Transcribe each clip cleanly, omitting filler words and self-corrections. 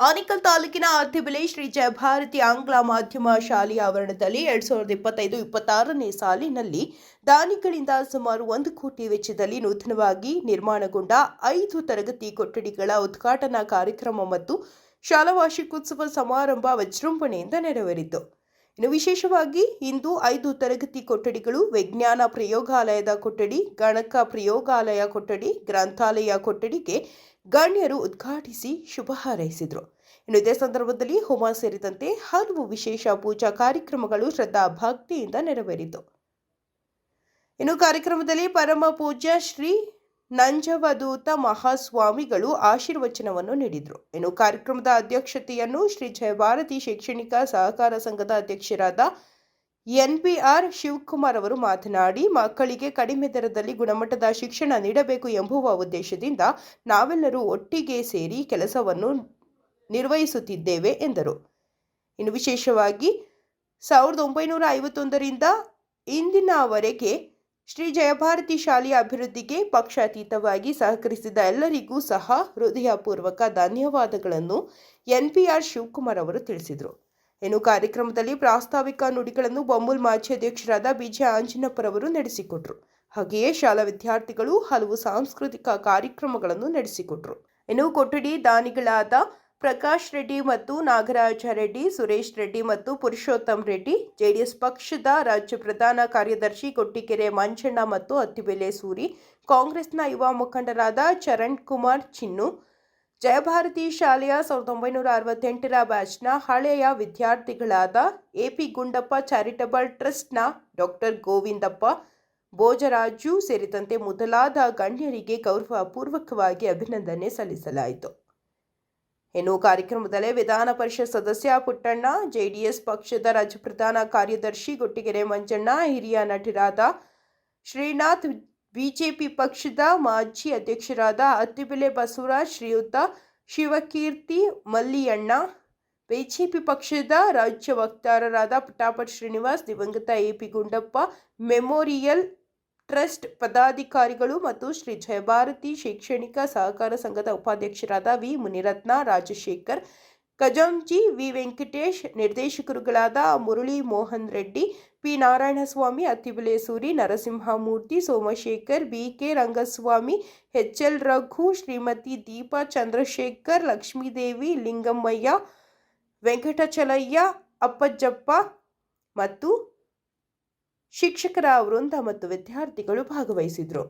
ಆನೇಕಲ್ ತಾಲೂಕಿನ ಅತ್ತಿಬೆಲೆ ಶ್ರೀ ಜಯಭಾರತಿ ಆಂಗ್ಲ ಮಾಧ್ಯಮ ಶಾಲೆಯ ಆವರಣದಲ್ಲಿ 2025-26ನೇ ಸಾಲಿನಲ್ಲಿ ದಾನಿಗಳಿಂದ ಸುಮಾರು 1 ಕೋಟಿ ವೆಚ್ಚದಲ್ಲಿ ನೂತನವಾಗಿ ನಿರ್ಮಾಣಗೊಂಡ 5 ತರಗತಿ ಕೊಠಡಿಗಳ ಉದ್ಘಾಟನಾ ಕಾರ್ಯಕ್ರಮ ಮತ್ತು ಶಾಲಾ ವಾರ್ಷಿಕೋತ್ಸವ ಸಮಾರಂಭ ವಿಜೃಂಭಣೆಯಿಂದ ನೆರವೇರಿತು. ಇನ್ನು ವಿಶೇಷವಾಗಿ ಇಂದು 5 ತರಗತಿ ಕೊಠಡಿಗಳು, ವಿಜ್ಞಾನ ಪ್ರಯೋಗಾಲಯದ ಕೊಠಡಿ, ಗಣಕ ಪ್ರಯೋಗಾಲಯ ಕೊಠಡಿ, ಗ್ರಂಥಾಲಯ ಕೊಠಡಿಗೆ ಗಣ್ಯರು ಉದ್ಘಾಟಿಸಿ ಶುಭ ಹಾರೈಸಿದರು. ಇನ್ನು ಇದೇ ಸಂದರ್ಭದಲ್ಲಿ ಹೋಮ ಸೇರಿದಂತೆ ಹಲವು ವಿಶೇಷ ಪೂಜಾ ಕಾರ್ಯಕ್ರಮಗಳು ಶ್ರದ್ಧಾ ಭಕ್ತಿಯಿಂದ ನೆರವೇರಿತು. ಇನ್ನು ಕಾರ್ಯಕ್ರಮದಲ್ಲಿ ಪರಮ ಪೂಜ್ಯ ಶ್ರೀ ನಂಜವಧೂತ ಮಹಾಸ್ವಾಮಿಗಳು ಆಶೀರ್ವಚನವನ್ನು ನೀಡಿದರು. ಇನ್ನು ಕಾರ್ಯಕ್ರಮದ ಅಧ್ಯಕ್ಷತೆಯನ್ನು ಶ್ರೀ ಜಯಭಾರತಿ ಶೈಕ್ಷಣಿಕ ಸಹಕಾರ ಸಂಘದ ಅಧ್ಯಕ್ಷರಾದ NPR ಶಿವಕುಮಾರ್ ಅವರು ಮಾತನಾಡಿ, ಮಕ್ಕಳಿಗೆ ಕಡಿಮೆ ದರದಲ್ಲಿ ಗುಣಮಟ್ಟದ ಶಿಕ್ಷಣ ನೀಡಬೇಕು ಎಂಬುವ ಉದ್ದೇಶದಿಂದ ನಾವೆಲ್ಲರೂ ಒಟ್ಟಿಗೆ ಸೇರಿ ಕೆಲಸವನ್ನು ನಿರ್ವಹಿಸುತ್ತಿದ್ದೇವೆ ಎಂದರು. ಇನ್ನು ವಿಶೇಷವಾಗಿ 1951ರಿಂದ ಇಂದಿನವರೆಗೆ ಶ್ರೀ ಜಯಭಾರತಿ ಶಾಲೆಯ ಅಭಿವೃದ್ಧಿಗೆ ಪಕ್ಷಾತೀತವಾಗಿ ಸಹಕರಿಸಿದ ಎಲ್ಲರಿಗೂ ಸಹ ಹೃದಯಪೂರ್ವಕ ಧನ್ಯವಾದಗಳನ್ನು NPR ಶಿವಕುಮಾರ್ ಅವರು ತಿಳಿಸಿದರು. ಇನ್ನು ಕಾರ್ಯಕ್ರಮದಲ್ಲಿ ಪ್ರಾಸ್ತಾವಿಕ ನುಡಿಗಳನ್ನು ಬೊಮ್ಮೂಲ್ ಮಾಜಿ ಅಧ್ಯಕ್ಷರಾದ BJ ಆಂಜಿನಪ್ಪರವರು ನಡೆಸಿಕೊಟ್ರು. ಹಾಗೆಯೇ ಶಾಲಾ ವಿದ್ಯಾರ್ಥಿಗಳು ಹಲವು ಸಾಂಸ್ಕೃತಿಕ ಕಾರ್ಯಕ್ರಮಗಳನ್ನು ನಡೆಸಿಕೊಟ್ರು. ಇನ್ನು ಕೊಠಡಿ ದಾನಿಗಳಾದ ಪ್ರಕಾಶ್ ರೆಡ್ಡಿ ಮತ್ತು ನಾಗರಾಜ ರೆಡ್ಡಿ, ಸುರೇಶ್ ರೆಡ್ಡಿ ಮತ್ತು ಪುರುಷೋತ್ತಮ್ ರೆಡ್ಡಿ, JDS ಪಕ್ಷದ ರಾಜ್ಯ ಪ್ರಧಾನ ಕಾರ್ಯದರ್ಶಿ ಕೊಟ್ಟಿಕೆರೆ ಮಂಜಣ್ಣ ಮತ್ತು ಅತ್ತಿಬೆಲೆ ಸೂರಿ, ಕಾಂಗ್ರೆಸ್ನ ಯುವ ಮುಖಂಡರಾದ ಚರಣ್ ಕುಮಾರ್ ಚಿನ್ನು, ಜಯಭಾರತಿ ಶಾಲೆಯ 1968ರ ಬ್ಯಾಚ್ನ ಹಳೆಯ ವಿದ್ಯಾರ್ಥಿಗಳಾದ AP ಗುಂಡಪ್ಪ ಚಾರಿಟಬಲ್ ಟ್ರಸ್ಟ್ನ ಡಾಕ್ಟರ್ ಗೋವಿಂದಪ್ಪ ಭೋಜರಾಜು ಸೇರಿದಂತೆ ಮೊದಲಾದ ಗಣ್ಯರಿಗೆ ಗೌರವಪೂರ್ವಕವಾಗಿ ಅಭಿನಂದನೆ ಸಲ್ಲಿಸಲಾಯಿತು. ಇನ್ನು ಕಾರ್ಯಕ್ರಮದಲ್ಲಿ ವಿಧಾನ ಪರಿಷತ್ ಸದಸ್ಯ ಪುಟ್ಟಣ್ಣ, JDS ಪಕ್ಷದ ರಾಜ್ಯ ಪ್ರಧಾನ ಕಾರ್ಯದರ್ಶಿ ಕೊಟ್ಟಿಗೆರೆ ಮಂಜಣ್ಣ, ಹಿರಿಯ ನಟರಾದ ಶ್ರೀನಾಥ್, ಬಿಜೆಪಿ ಪಕ್ಷದ ಮಾಜಿ ಅಧ್ಯಕ್ಷರಾದ ಅತ್ತಿಬೆಲೆ ಬಸವರಾಜ್, ಶ್ರೀಯುತ ಶಿವಕೀರ್ತಿ ಮಲ್ಲಿಯಣ್ಣ, ಬಿಜೆಪಿ ಪಕ್ಷದ ರಾಜ್ಯ ವಕ್ತಾರರಾದ ಪಟಾಪಟ್ ಶ್ರೀನಿವಾಸ್, ದಿವಂಗತ AP ಗುಂಡಪ್ಪ ಮೆಮೋರಿಯಲ್ ಟ್ರಸ್ಟ್ ಪದಾಧಿಕಾರಿಗಳು ಮತ್ತು ಶ್ರೀ ಜಯಭಾರತಿ ಶೈಕ್ಷಣಿಕ ಸಹಕಾರ ಸಂಘದ ಉಪಾಧ್ಯಕ್ಷರಾದ V Munirathna, Rajashekhar ಕಜಂಜಿ, V Venkatesh, ನಿರ್ದೇಶಕರುಗಳಾದ Murali Mohan Reddy, P Narayanaswamy, Attibele Suri, Narasimhamurthy, Somashekar, BK Rangaswamy, HL Raghu, Shrimati Deepa Chandrashekhar, Lakshmidevi, ಲಿಂಗಮ್ಮಯ್ಯ, Venkatachalayya, ಅಪ್ಪಜ್ಜಪ್ಪ ಮತ್ತು ಶಿಕ್ಷಕರ ವೃಂದ ಮತ್ತು ವಿದ್ಯಾರ್ಥಿಗಳು ಭಾಗವಹಿಸಿದರು.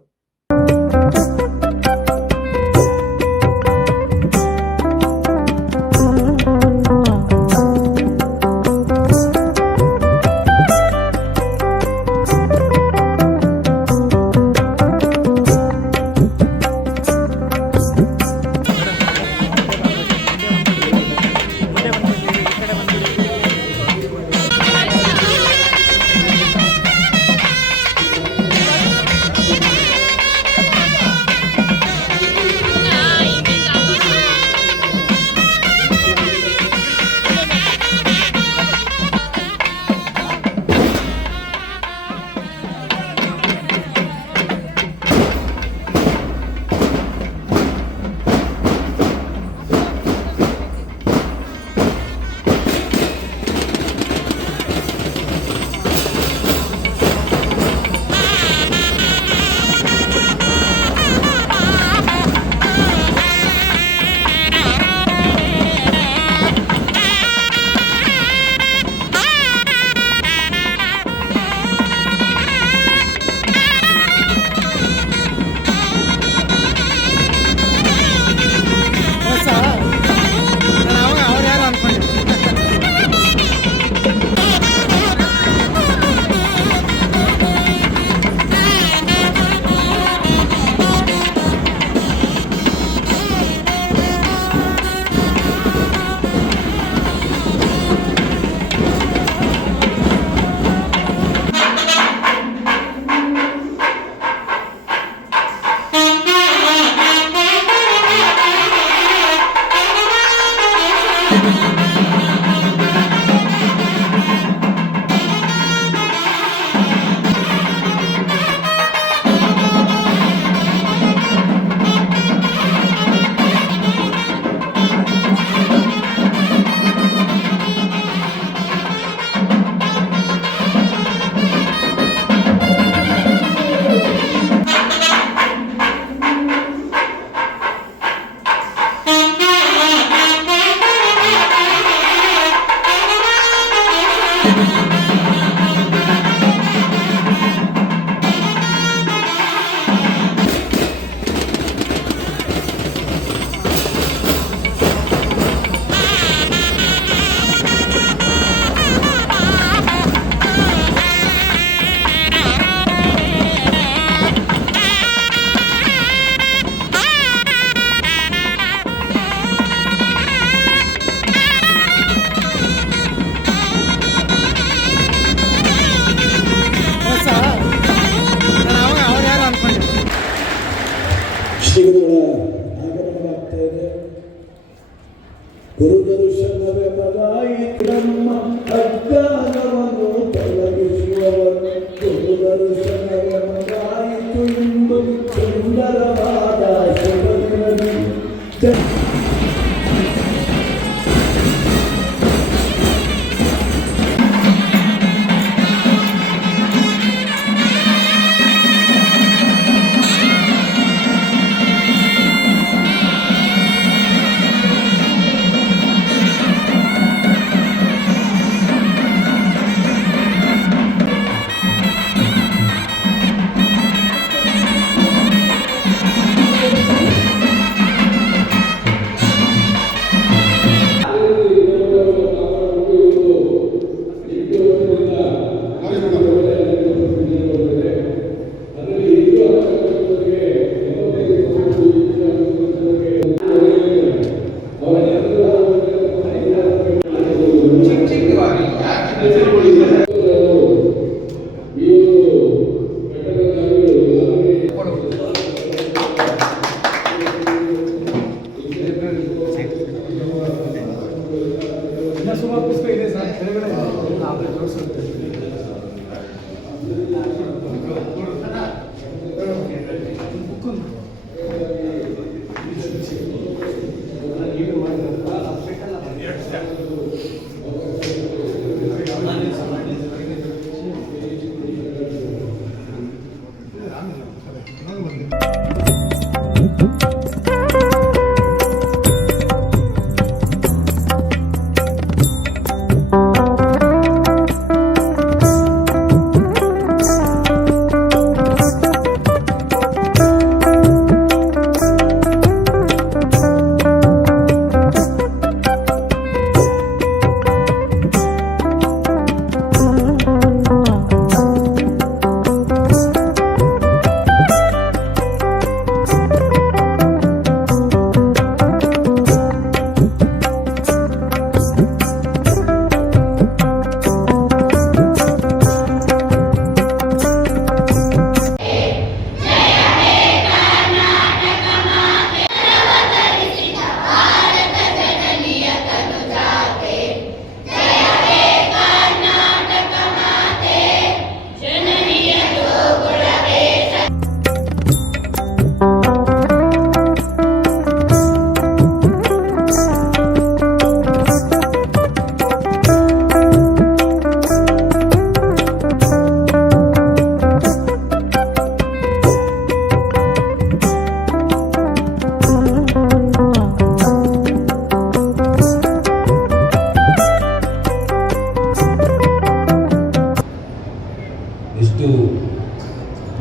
ಗುರುದರ್ಶನವೇ ಮಗಾಯಿತಮ್ಮ ಅಜ್ಞಾನವನ್ನು ತೊಲಗಿಸುವವರು ಗುರುದರ್ಶನವೇ ಮಗಾಯಿತು ಎಂದು ಸುಂದರವಾದ ಶುಭದಿನದಿ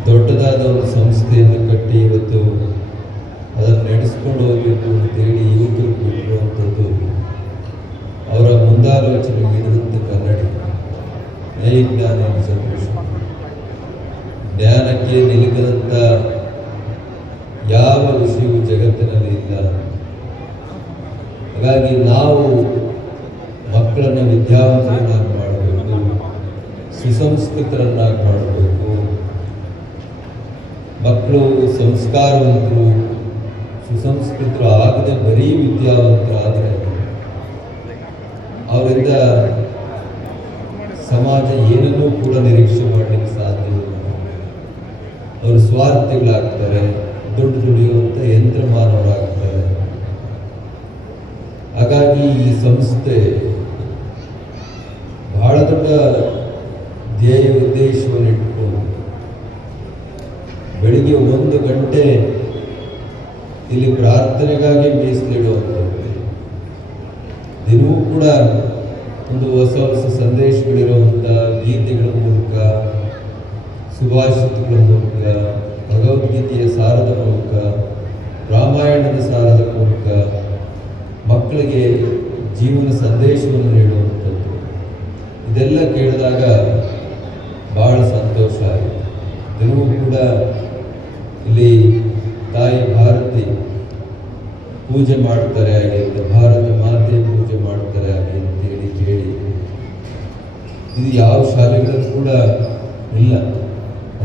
ದೊಡ್ಡದಾದ ಒಂದು ಸಂಸ್ಥೆಯನ್ನು ಕಟ್ಟಿ ಇವತ್ತು ಅದನ್ನು ನಡೆಸ್ಕೊಂಡು ಹೋಗಬೇಕು ಅಂತೇಳಿ ಯುವಕರು ಬಿಟ್ಟಿರುವಂಥದ್ದು ಅವರ ಮುಂದಾಲೋಚನೆಗೆ ಹಿಡಿದಂಥ ಕನ್ನಡಿ ನೈ ಜ್ಞಾನ ಜ್ಞಾನಕ್ಕೆ ನಿಲುಕದಂಥ ಯಾವ ವಿಷಯವೂ ಜಗತ್ತಿನಲ್ಲಿ ಇಲ್ಲ. ಹಾಗಾಗಿ ನಾವು ಮಕ್ಕಳನ್ನು ವಿದ್ಯಾವಂತರನ್ನಾಗಿ ಮಾಡಬೇಕು, ಸುಸಂಸ್ಕೃತರನ್ನಾಗಿ ಮಾಡಬೇಕು. ಮಕ್ಕಳು ಸಂಸ್ಕಾರವಂತರು ಸುಸಂಸ್ಕೃತರು ಆಗದೆ ಬರೀ ವಿದ್ಯಾವಂತರಾದರೆ ಅವರಿಂದ ಸಮಾಜ ಏನನ್ನೂ ಕೂಡ ನಿರೀಕ್ಷೆ ಮಾಡಲಿಕ್ಕೆ ಸಾಧ್ಯವಿಲ್ಲ. ಅವರು ಸ್ವಾರ್ಥಿಗಳಾಗ್ತಾರೆ, ದುಡ್ಡು ದುಡಿಯುವಂಥ ಯಂತ್ರ ಮಾನವರಾಗ್ತಾರೆ. ಹಾಗಾಗಿ ಈ ಸಂಸ್ಥೆ ಬಹಳ ದೊಡ್ಡ ಧ್ಯೇಯ ಉದ್ದೇಶವನ್ನು ಇಟ್ಟುಕೊಂಡು ಬೆಳಿಗ್ಗೆ 1 ಗಂಟೆ ಇಲ್ಲಿ ಪ್ರಾರ್ಥನೆಗಾಗಿ ಮೀಸಲಿಡುವಂಥದ್ದು, ದಿನವೂ ಕೂಡ ಒಂದು ಹೊಸ ಹೊಸ ಸಂದೇಶಗಳಿರುವಂಥ ಗೀತೆಗಳ ಮೂಲಕ, ಸುಭಾಷಿತಗಳ ಮೂಲಕ, ಭಗವದ್ಗೀತೆಯ ಸಾರದ ಮೂಲಕ, ರಾಮಾಯಣದ ಸಾರದ ಮೂಲಕ ಮಕ್ಕಳಿಗೆ ಜೀವನ ಸಂದೇಶವನ್ನು ನೀಡುವಂಥದ್ದು. ಇದೆಲ್ಲ ಕೇಳಿದಾಗ ಬಹಳ ಸಂತೋಷ ಆಯಿತು. ದಿನವೂ ಕೂಡ ಇಲ್ಲಿ ತಾಯಿ ಭಾರತಿ ಪೂಜೆ ಮಾಡ್ತಾರೆ ಹಾಗೆ ಅಂತ, ಭಾರತ ಮಾತೆ ಪೂಜೆ ಮಾಡ್ತಾರೆ ಹಾಗೆ ಅಂತೇಳಿ ಕೇಳಿ, ಇದು ಯಾವ ಶಾಲೆಗಳಲ್ಲೂ ಕೂಡ ಇಲ್ಲ.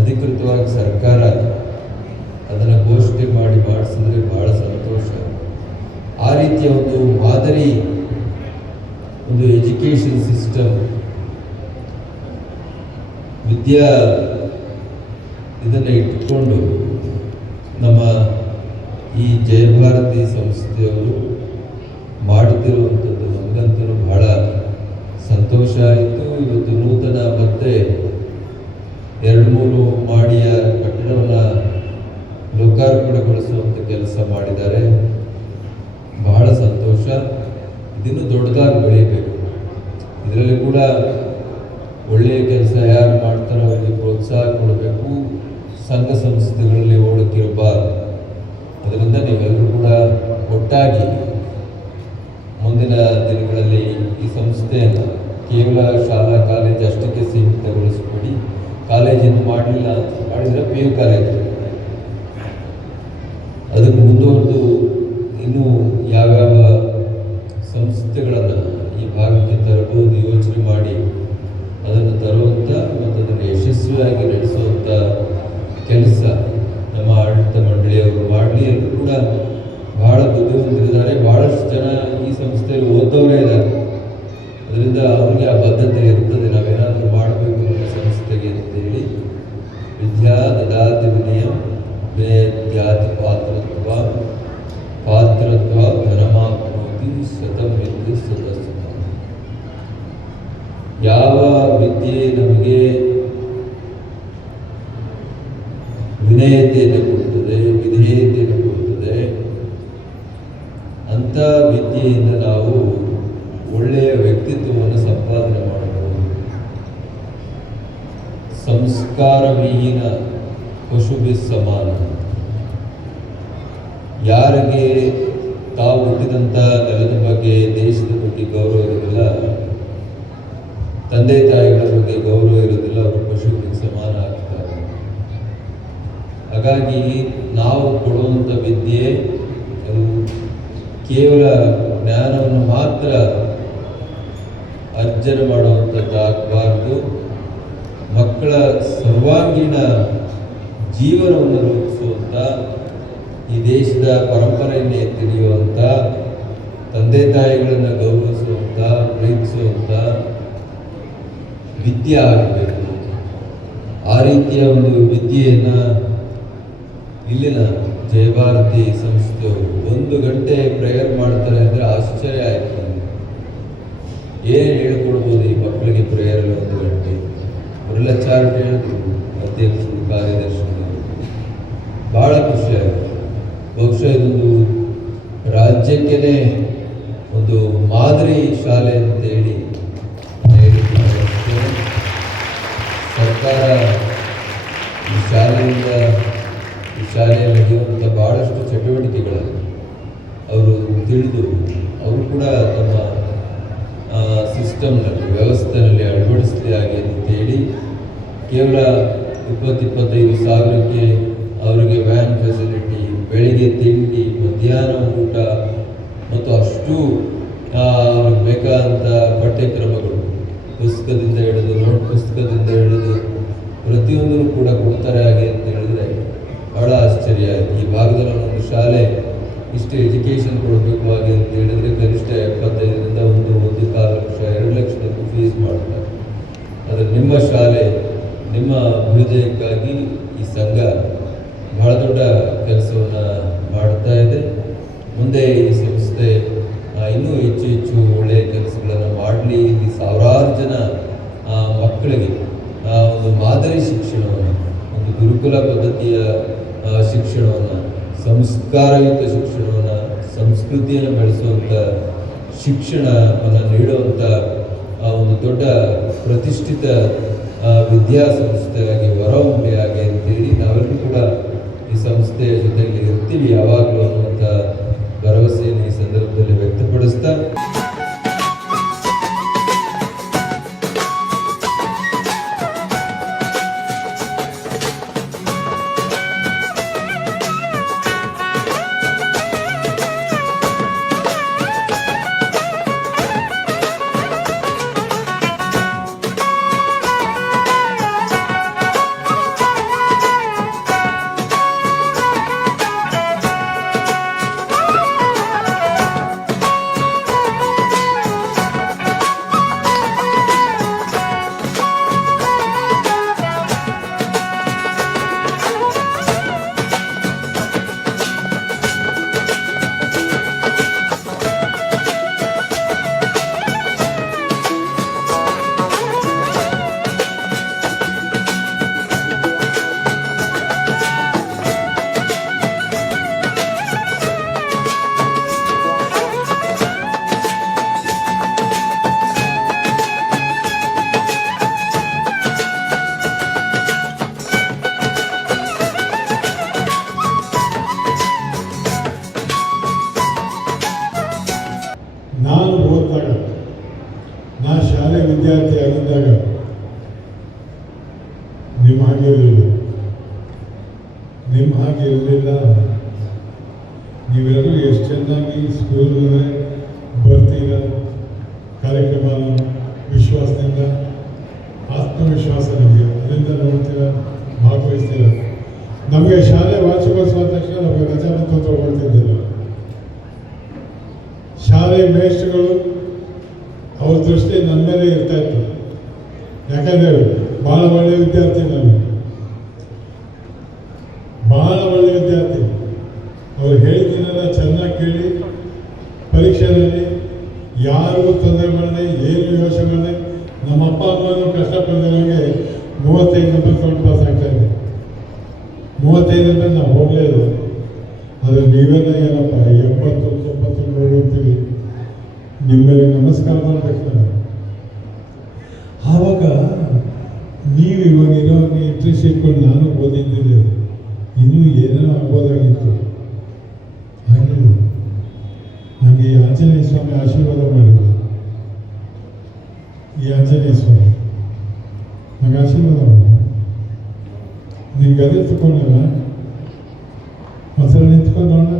ಅಧಿಕೃತವಾಗಿ ಸರ್ಕಾರ ಅದನ್ನು ಘೋಷಣೆ ಮಾಡಿಸಿದ್ರೆ ಬಹಳ ಸಂತೋಷ. ಆ ರೀತಿಯ ಒಂದು ಮಾದರಿ ಒಂದು ಎಜುಕೇಷನ್ ಸಿಸ್ಟಮ್ ವಿದ್ಯಾ ಇದನ್ನು ಇಟ್ಕೊಂಡು ನಮ್ಮ ಈ ಜಯಭಾರತಿ ಸಂಸ್ಥೆಯವರು ಮಾಡುತ್ತಿರುವಂಥದ್ದು ನಮಗಂತೂ ಬಹಳ ಸಂತೋಷ ಆಯಿತು. ಇವತ್ತು ನೂತನ ಮತ್ತೆ 2-3 ಮಾಡಿಯ ಕಟ್ಟಡವನ್ನು ಲೋಕಾರ್ಪಣೆಗೊಳಿಸುವಂಥ ಕೆಲಸ ಮಾಡಿದ್ದಾರೆ. ಬಹಳ ಸಂತೋಷ. ಇದನ್ನು ದೊಡ್ಡದಾಗಿ ಬೆಳೀಬೇಕು. ಇದರಲ್ಲಿ ಕೂಡ ಒಳ್ಳೆಯ ಕೆಲಸ ಯಾರು ಮಾಡ್ತಾರೋ ಅವರಿಗೆ ಪ್ರೋತ್ಸಾಹ ಕೊಡಬೇಕು. ಸಂಘ ಸಂಸ್ಥೆಗಳಲ್ಲಿ ಓಡಕ್ಕಿರಬಾರ್ದು. ಅದರಿಂದ ನೀವೆಲ್ಲರೂ ಕೂಡ ಒಟ್ಟಾಗಿ ಮುಂದಿನ ದಿನಗಳಲ್ಲಿ ಈ ಸಂಸ್ಥೆಯನ್ನು ಕೇವಲ ಶಾಲಾ ಕಾಲೇಜು ಅಷ್ಟಕ್ಕೆ ಸೀಮಿತಗೊಳಿಸ್ಬಿಡಿ. ಕಾಲೇಜಿಂದ ಮಾಡಿಲ್ಲ ಮಾಡಿದರೆ PU ಕಾಲೇಜು ಅದಕ್ಕೆ ಮುಂದುವರೆದು ಇನ್ನೂ ಯಾವ್ಯಾವ ಸಂಸ್ಥೆಗಳನ್ನು ಈ ಭಾಗಕ್ಕೆ ತರಬಹುದು ಯೋಚನೆ ಮಾಡಿ ಅದನ್ನು ತರುವಂಥ ಮತ್ತು ಅದನ್ನು ಯಶಸ್ವಿಯಾಗಿ ನಡೆಸುವಂಥ ಕೆಲಸ ನಮ್ಮ ಆಡಳಿತ ಮಂಡಳಿಯವರು ಮಾಡಲಿ. ಎಲ್ಲರೂ ಕೂಡ ಬಹಳ ಬುದ್ಧಿವಂತರಿದ್ದಾರೆ. ಭಾಳಷ್ಟು ಜನ ಈ ಸಂಸ್ಥೆಯಲ್ಲಿ ಓದೋರೇ ಇದ್ದಾರೆ. ಅದರಿಂದ ಅವ್ರಿಗೆ ಆ ಬದ್ಧತೆ ಇರ್ತದೆ, ನಾವೇನಾದರೂ ಮಾಡಬೇಕು ನಮ್ಮ ಸಂಸ್ಥೆಗೆ ಅಂತೇಳಿ. ವಿದ್ಯಾ ದದಾತಿ ವಿನಯ ವಿನಯತ್ಯಾತಿ ಪಾತ್ರತ್ವ ಧನಮಾಪ್ನೋತಿ ಶತಂ ವಿದ್ಯೆ ಸದಸ್ಯ. ಯಾವ ವಿದ್ಯೆ ನಮಗೆ ವಿನಯತೆಯನ್ನು ಕೊಡುತ್ತದೆ, ವಿಧೇಯತೆಯನ್ನು ಕೊಡುತ್ತದೆ, ಅಂಥ ವಿದ್ಯೆಯಿಂದ ನಾವು ಒಳ್ಳೆಯ ವ್ಯಕ್ತಿತ್ವವನ್ನು ಸಂಪಾದನೆ ಮಾಡಬಹುದು. ಸಂಸ್ಕಾರವಿಹೀನ ಪಶುಭಿ ಸಮಾನ. ಯಾರಿಗೆ ತಾವು ಹುಟ್ಟಿದಂಥ ನೆಲದ ಬಗ್ಗೆ, ದೇಶದ ಬಗ್ಗೆ ಗೌರವ ಇರೋದಿಲ್ಲ, ತಂದೆ ತಾಯಿಗಳ ಬಗ್ಗೆ ಗೌರವ ಇರೋದಿಲ್ಲ, ಅವರು ಪಶುಗಳಿಗೆ ಸಮಾನ ಆಗ್ತಾರೆ. ಹಾಗಾಗಿ ನಾವು ಕೊಡುವಂಥ ವಿದ್ಯೆ ಅದು ಕೇವಲ ಜ್ಞಾನವನ್ನು ಮಾತ್ರ ಅರ್ಜನೆ ಮಾಡುವಂಥದ್ದಾಗಬಾರ್ದು. ಮಕ್ಕಳ ಸರ್ವಾಂಗೀಣ ಜೀವನವನ್ನು ರೂಪಿಸುವಂಥ, ಈ ದೇಶದ ಪರಂಪರೆಯನ್ನೇ ತಿಳಿಯುವಂಥ, ತಂದೆ ತಾಯಿಗಳನ್ನು ಗೌರವಿಸುವಂಥ, ಪ್ರೀತಿಸುವಂಥ ವಿದ್ಯೆ ಆಗಬೇಕು. ಆ ರೀತಿಯ ಒಂದು ವಿದ್ಯೆಯನ್ನು ಇಲ್ಲಿನ ಜಯಭಾರತಿ ಸಂಸ್ಥೆಯವರು 1 ಗಂಟೆ ಪ್ರೇಯರ್ ಮಾಡ್ತಾರೆ ಅಂದರೆ ಆಶ್ಚರ್ಯ ಆಯಿತು. ಏನು ಹೇಳ್ಕೊಡ್ಬೋದು ಈ ಮಕ್ಕಳಿಗೆ ಪ್ರೇಯರಲ್ಲಿ 1 ಗಂಟೆ? ಅವರೆಲ್ಲ ಚಾರ್ಟ್ ಹೇಳಿದ್ರು, ಅಧ್ಯಕ್ಷರು, ಕಾರ್ಯದರ್ಶಿಗಳು. ಭಾಳ ಖುಷಿ ಆಯಿತು. ಬಹುಶಃ ಇದೊಂದು ರಾಜ್ಯಕ್ಕೇ ಒಂದು ಮಾದರಿ ಶಾಲೆ ಅಂತೇಳಿ ಸರ್ಕಾರ ಈ ಶಾಲೆಯಲ್ಲಿ ನಡೆಯುವಂಥ ಭಾಳಷ್ಟು ಚಟುವಟಿಕೆಗಳನ್ನು ಅವರು ತಿಳಿದು ಅವರು ಕೂಡ ತಮ್ಮ ಸಿಸ್ಟಮ್ನಲ್ಲಿ, ವ್ಯವಸ್ಥೆಯಲ್ಲಿ ಅಳವಡಿಸಲಿ ಆಗಿ ಅಂತೇಳಿ ಕೇವಲ 20-25 ಸಾವಿರಕ್ಕೆ ಅವರಿಗೆ ವ್ಯಾನ್ ಫೆಸಿಲಿಟಿ, ಬೆಳಿಗ್ಗೆ ತಿಂಡಿ, ಮಧ್ಯಾಹ್ನ ಊಟ ಮತ್ತು ಅಷ್ಟು ಅವ್ರಿಗೆ ಬೇಕಾದಂಥ ಪಠ್ಯಕ್ರಮಗಳು, ಪುಸ್ತಕದಿಂದ ಹಿಡಿದು ನೋಟ್ ಪುಸ್ತಕದಿಂದ ಹಿಡಿದು ಪ್ರತಿಯೊಂದನ್ನು ಕೂಡ ಕೊಡ್ತಾರೆ ಹಾಗೆ ಅಂತ ಹೇಳಿದರೆ ಭಾಳ ಆಶ್ಚರ್ಯ ಆಯಿತು. ಈ ಭಾಗದಲ್ಲಿ ಒಂದು ಶಾಲೆ ಇಷ್ಟು ಎಜುಕೇಷನ್ ಕೊಡಬೇಕು ಹಾಗೆ ಅಂತ ಹೇಳಿದರೆ ಕನಿಷ್ಠ 75ರಿಂದ 1.25 ಲಕ್ಷ 2 ಲಕ್ಷದವರೆಗೂ ಫೀಸ್ ಮಾಡ್ತಾರೆ. ಆದರೆ ನಿಮ್ಮ ಶಾಲೆ, ನಿಮ್ಮ ಅಭ್ಯುದಯಕ್ಕಾಗಿ ಈ ಸಂಘ ಬಹಳ ದೊಡ್ಡ ಕೆಲಸವನ್ನು ಮಾಡ್ತಾ ಇದೆ. ಮುಂದೆ ಈ ಸಂಸ್ಥೆ ಇನ್ನೂ ಹೆಚ್ಚು ಒಳ್ಳೆಯ ಕೆಲಸಗಳನ್ನು ಮಾಡಲಿ. ಇಲ್ಲಿ ಸಾವಿರಾರು ಜನ ಮಕ್ಕಳಿಗೆ ಒಂದು ಮಾದರಿ ಶಿಕ್ಷಣವನ್ನು, ಒಂದು ಗುರುಕುಲ ಪದ್ಧತಿಯ ಶಿಕ್ಷಣವನ್ನು, ಸಂಸ್ಕಾರಯುತ ಶಿಕ್ಷಣವನ್ನು, ಸಂಸ್ಕೃತಿಯನ್ನು ಬೆಳೆಸುವಂಥ ಶಿಕ್ಷಣವನ್ನು ನೀಡುವಂಥ ಒಂದು ದೊಡ್ಡ ಪ್ರತಿಷ್ಠಿತ ವಿದ್ಯಾಸಂಸ್ಥೆಯಾಗಿ ಹೊರಹೊಮ್ಮಲಿಯಾಗಿ ಅಂತೇಳಿ ನಾವೆಲ್ಲರೂ ಕೂಡ ಈ ಸಂಸ್ಥೆಯ ಜೊತೆಯಲ್ಲಿ ಇರ್ತೀವಿ ಯಾವಾಗಲೂ ಅನ್ನುವಂಥ ಭರವಸೆಯನ್ನು ಈ ಸಂದರ್ಭದಲ್ಲಿ ವ್ಯಕ್ತಪಡಿಸ್ತಾ ಹೋದಾಗ, ನಾ ಶಾಲೆ ವಿದ್ಯಾರ್ಥಿ ಆಗಿದ್ದಾಗ ನಿಮ್ಮ ಹಾಗೆ ಇರಲಿಲ್ಲ. ನೀವೆಲ್ಲರೂ ಎಷ್ಟು ಚೆನ್ನಾಗಿ ಸ್ಕೂಲ್ಗೆ ಬರ್ತೀರ, ಕಾರ್ಯಕ್ರಮ ವಿಶ್ವಾಸದಿಂದ, ಆತ್ಮವಿಶ್ವಾಸ ನಮಗೆ ಅದರಿಂದ ನೋಡ್ತೀರ, ಭಾಗವಹಿಸ್ತೀರ. ನಮಗೆ ಶಾಲೆ ವಾರ್ಷಿಕೋತ್ಸವ ತಕ್ಷಣ ನಮಗೆ ರಜಾ ಮತ್ತು ತಗೊಳ್ತಿದ್ದಿಲ್ಲ. ಶಾಲೆ ಮೇಷ್ಟ್ರುಗಳು ಅವ್ರ ದೃಷ್ಟಿ ನನ್ನ ಮೇಲೆ ಇರ್ತಾ ಇತ್ತು. ಯಾಕಂದರೆ ಭಾಳ ಒಳ್ಳೆಯ ವಿದ್ಯಾರ್ಥಿ ನಾನು, ಭಾಳ ಒಳ್ಳೆಯ ವಿದ್ಯಾರ್ಥಿ. ಅವ್ರು ಹೇಳ್ತೀನಲ್ಲ ಚೆನ್ನಾಗಿ ಕೇಳಿ, ಪರೀಕ್ಷೆಯಲ್ಲಿ ಯಾರಿಗೂ ತೊಂದರೆ ಮಾಡದೆ, ಏನು ಯೋಚನೆ ಮಾಡದೆ, ನಮ್ಮ ಅಪ್ಪ ಅಮ್ಮನೂ ಕಷ್ಟಪಟ್ಟಿರೋರಿಗೆ 35 ನಂಬರ್ ತೊಗೊಂಡು ಪಾಸ್ ಆಗ್ತಾ ಇದೆ. 35 ನಂಬರ್ ನಾವು ಹೋಗಲೇ ಇಲ್ಲ. ಆದರೆ ನೀವೆಲ್ಲ ಏನಪ್ಪ 80-90 ಹೋಗ್ತೀವಿ, ನಿಮ್ಮಲ್ಲಿ ನಮಸ್ಕಾರ ಮಾಡಬೇಕು ನಾನು. ಆವಾಗ ನೀವು ಇವಾಗ ಇರೋವಾಗ ಇಂಟ್ರೆಸ್ಟ್ ಇಟ್ಕೊಂಡು ನಾನು ಓದಿದ್ದಿದ್ದೆ, ಇನ್ನೂ ಏನೇನೋ ಆಗ್ಬೋದಾಗಿತ್ತು. ಹಾಗಿಲ್ಲ. ನನಗೆ ಈ ಆಂಜನೇಯ ಸ್ವಾಮಿ ಆಶೀರ್ವಾದ ಮಾಡಿದ್ರು. ಈ ಆಂಜನೇಯ ಸ್ವಾಮಿ ನನಗೆ ಆಶೀರ್ವಾದ ಮಾಡಿದ್ರು. ನೀವು ಗದೆ ತಗೊಂಡಲ್ಲ, ಒಂದ್ಸಲ ನಿಂತ್ಕೊಂಡು ನೋಡ,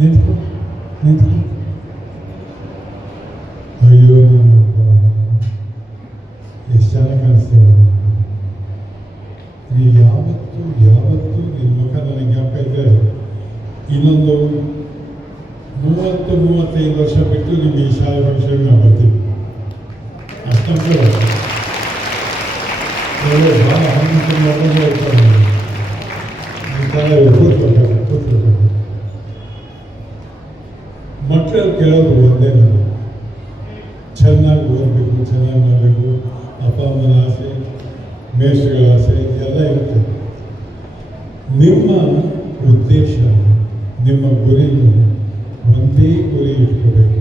ನಿಂತ್ಕೊ. ಅಯ್ಯೋ ನಮ್ಮಪ್ಪ ಎಷ್ಟು ಚೆನ್ನಾಗಿ ಕಾಣಿಸ್ತೇವೆ. ನೀವು ಯಾವತ್ತೂ ನಿಮ್ಮ ಮುಖ ನನಗೆ ಜ್ಞಾಪಕ ಇದ್ದರೆ ಇನ್ನೊಂದು 30-35 ವರ್ಷ ಬಿಟ್ಟು ನಿಮಗೆ ಈ ಶಾಲೆ ಫಂಕ್ಷನ್ಗೆ ನಾವು ಬರ್ತೀವಿ. ಅಷ್ಟೊಂದು ಭಾಳ ಹಣ್ಣು ಇರ್ತಾರೆ. ಈ ಥರ ಕೂತ್ಕೊಳ್ಬೇಕು. ಮಕ್ಕಳು ಕೇಳೋದು ಒಂದೇ, ನಾನು ಚೆನ್ನಾಗಿ ಓದಬೇಕು, ಚೆನ್ನಾಗಿ ಮಾಡಬೇಕು. ಅಪ್ಪ ಅಮ್ಮನ ಆಸೆ, ಮೇಷ್ಟ್ರುಗಳ ಆಸೆ ಎಲ್ಲ ಇರುತ್ತೆ. ನಿಮ್ಮ ಉದ್ದೇಶ, ನಿಮ್ಮ ಗುರಿ ಒಂದೇ ಗುರಿ ಇಟ್ಕೋಬೇಕು.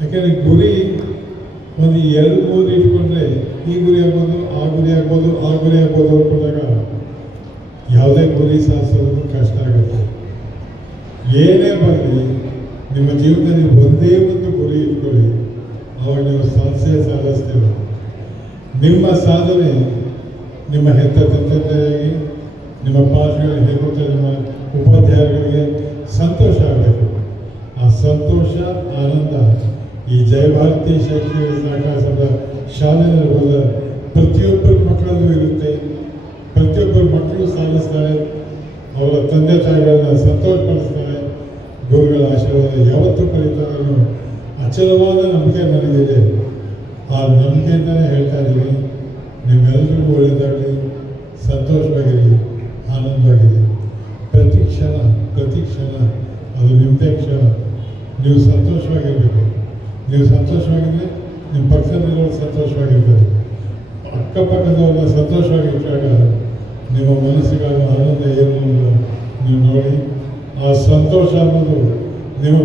ಯಾಕೆಂದರೆ ಗುರಿ ಒಂದು 2-3 ಇಟ್ಕೊಂಡ್ರೆ ಈ ಗುರಿ ಆಗ್ಬೋದು, ಆ ಗುರಿ ಆಗ್ಬೋದು ಅಂದ್ಕೊಂಡಾಗ ಯಾವುದೇ ಗುರಿ ಸಾಧಿಸೋದು ಕಷ್ಟ ಆಗುತ್ತೆ. ಏನೇ ಬರಲಿ ನಿಮ್ಮ ಜೀವನದಲ್ಲಿ ಒಂದೇ ಒಂದು ಗುರಿ ಇಟ್ಕೊಳ್ಳಿ, ಆವಾಗ ನೀವು ಸಾಧಿಸ್ತೀರ. ನಿಮ್ಮ ಸಾಧನೆ ನಿಮ್ಮ ಹೆತ್ತ ತಂದೆಯಾಗಿ, ನಿಮ್ಮ ಪಾಠಗಳಿಗೆ ಹೇಳ್ಕೊಟ್ಟ ನಿಮ್ಮ ಉಪಾಧ್ಯಾಯಗಳಿಗೆ ಸಂತೋಷ ಆಗಬೇಕು. ಆ ಸಂತೋಷ, ಆನಂದ ಈ ಜಯಭಾರತಿ ಶೈಕ್ಷಣಿಕ ಸಹಕಾರ ಸಂಘದ ಶಾಲೆಯಲ್ಲಿ ಹೋದ ಪ್ರತಿಯೊಬ್ಬರ ಮಕ್ಕಳಲ್ಲೂ ಇರುತ್ತೆ. ಪ್ರತಿಯೊಬ್ಬರು ಮಕ್ಕಳು ಸಾಧಿಸ್ತಾರೆ, ಅವರ ತಂದೆ ತಾಯಿಗಳನ್ನ ಸಂತೋಷಪಡಿಸ್ತಾರೆ. ಗುರುಗಳ ಆಶೀರ್ವಾದ ಯಾವತ್ತೂ ಪಡಿತಾರೋ ಅಚಲವಾದ ನಂಬಿಕೆ ನನಗಿದೆ. ಆ ನಂಬಿಕೆಯಿಂದಲೇ ಹೇಳ್ತಾ ಇದ್ದೀನಿ, ನಿಮ್ಮೆಲ್ಲರಿಗೂ ಒಳ್ಳೆಯದಾಗಲಿ, ಸಂತೋಷವಾಗಿರಿ, ಆನಂದವಾಗಿರಿ. ಪ್ರತಿ ಕ್ಷಣ ಅದು ನಿಮ್ಮದೇ ಕ್ಷಣ. ನೀವು ಸಂತೋಷವಾಗಿರಬೇಕು. ನೀವು ಸಂತೋಷವಾಗಿದ್ದರೆ ನಿಮ್ಮ ಪಕ್ಕದಲ್ಲಿರೋರು ಸಂತೋಷವಾಗಿರ್ತಾರೆ. ಅಕ್ಕಪಕ್ಕದವ್ರನ್ನ ಸಂತೋಷವಾಗಿದ್ದಾಗ ನಿಮ್ಮ ಮನಸ್ಸಿಗಾದ ಆನಂದ ಏನು ನೀವು ನೋಡಿ. ಆ ಸಂತೋಷ ಅನ್ನೋದು ನಿಮ್ಮ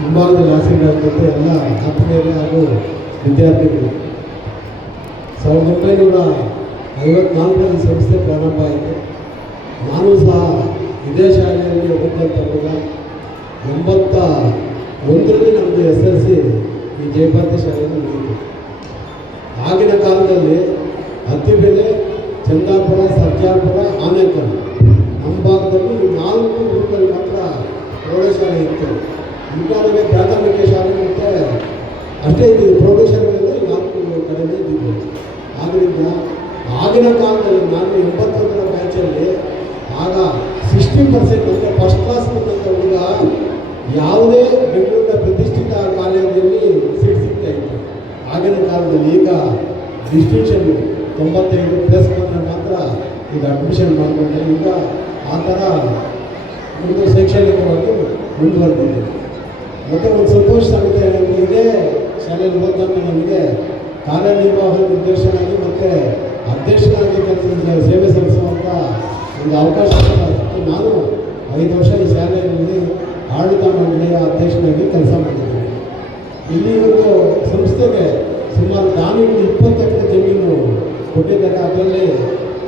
ಮುಂಭಾಗದಲ್ಲಿ ಆಸೀನರಾಗಿದ್ದಂಥ ಎಲ್ಲ ಆತ್ಮೀಯರೇ ಹಾಗೂ ವಿದ್ಯಾರ್ಥಿಗಳು. 1954ರಲ್ಲಿ ಸಂಸ್ಥೆ ಪ್ರಾರಂಭ ಆಯಿತು. ನಾನು ಸಹ ಇದೇ ಶಾಲೆಯಲ್ಲಿ ಓದಿದಂಥ ಹುಡುಗ. 81ರಲ್ಲಿ ನಮ್ಮದು SLC ಈ ಜಯಭಾರತಿ ಶಾಲೆಯಲ್ಲಿ ಮುಗಿತು. ಆಗಿನ ಕಾಲದಲ್ಲಿ ಅತ್ತಿಬೆಲೆ, ಚಂದಾಪುರ, ಸರ್ಜಾಪುರ, ಆನೇಕಲ್ ನಮ್ಮ ಭಾಗದಲ್ಲಿ 4 ಊರುಗಳಲ್ಲಿ ಮಾತ್ರ ಪ್ರೌಢಶಾಲೆ ಇತ್ತು. ಮುಂತಾದ ಪ್ರಾಥಮಿಕ ಶಾಲೆ ಮತ್ತು ಅಷ್ಟೇ ಇದ್ದಿದ್ದು. ಪ್ರೌಢಶಾಲೆಗಳೆಲ್ಲ 4 ಕಡೆಯೇ ಇದ್ದಿದ್ದು. ಆದ್ದರಿಂದ ಆಗಿನ ಕಾಲದಲ್ಲಿ ನಾನು 81ರ ಬ್ಯಾಚಲ್ಲಿ ಆಗ 60% ಅಂದರೆ ಫಸ್ಟ್ ಕ್ಲಾಸ್ ಬಂದಂಥ ಹುಡುಗ ಯಾವುದೇ ಬೆಂಗಳೂರಿನ ಪ್ರತಿಷ್ಠಿತ ಕಾಲೇಜಲ್ಲಿ ಸೀಟ್ ಸಿಗ್ತಾ ಇತ್ತು ಆಗಿನ ಕಾಲದಲ್ಲಿ. ಈಗ ಡಿಸ್ಟಿಂಕ್ಷನ್ 95+ ಬಂದರೆ ಮಾತ್ರ ಈಗ ಅಡ್ಮಿಷನ್ ಮಾಡಿಕೊಂಡ್ರೆ ಈಗ ಆ ಥರ ಒಂದು ಶೈಕ್ಷಣಿಕವಾಗಿ ಮುಂದುವರೆದಿದೆ. ಮತ್ತು ಒಂದು ಸಂತೋಷ ಸಂಗತಿ ಏನಂದರೆ ಇದೇ ಶಾಲೆಯಲ್ಲಿ ಓದಿದಾಗ ನನಗೆ ಕಾರ್ಯನಿರ್ವಾಹಕ ನಿರ್ದೇಶನಾಗಿ ಮತ್ತು ಅಧ್ಯಕ್ಷನಾಗಿ ಸೇವೆ ಸಲ್ಲಿಸುವಂಥ ಒಂದು ಅವಕಾಶ ಸಿಕ್ತು. ನಾನು 5 ವರ್ಷ ಈ ಶಾಲೆಯಲ್ಲಿ ಆಡಳಿತ ಮಂಡಳಿಯ ಅಧ್ಯಕ್ಷನಾಗಿ ಕೆಲಸ ಮಾಡಿದ್ದೀನಿ. ಇಲ್ಲಿ ಒಂದು ಸಂಸ್ಥೆಗೆ ಸುಮಾರು ದಾನಿಗಳು 20 ಎಕರೆ ಜಮೀನು ಕೊಟ್ಟಿದ್ದಾರೆ. ಅದರಲ್ಲಿ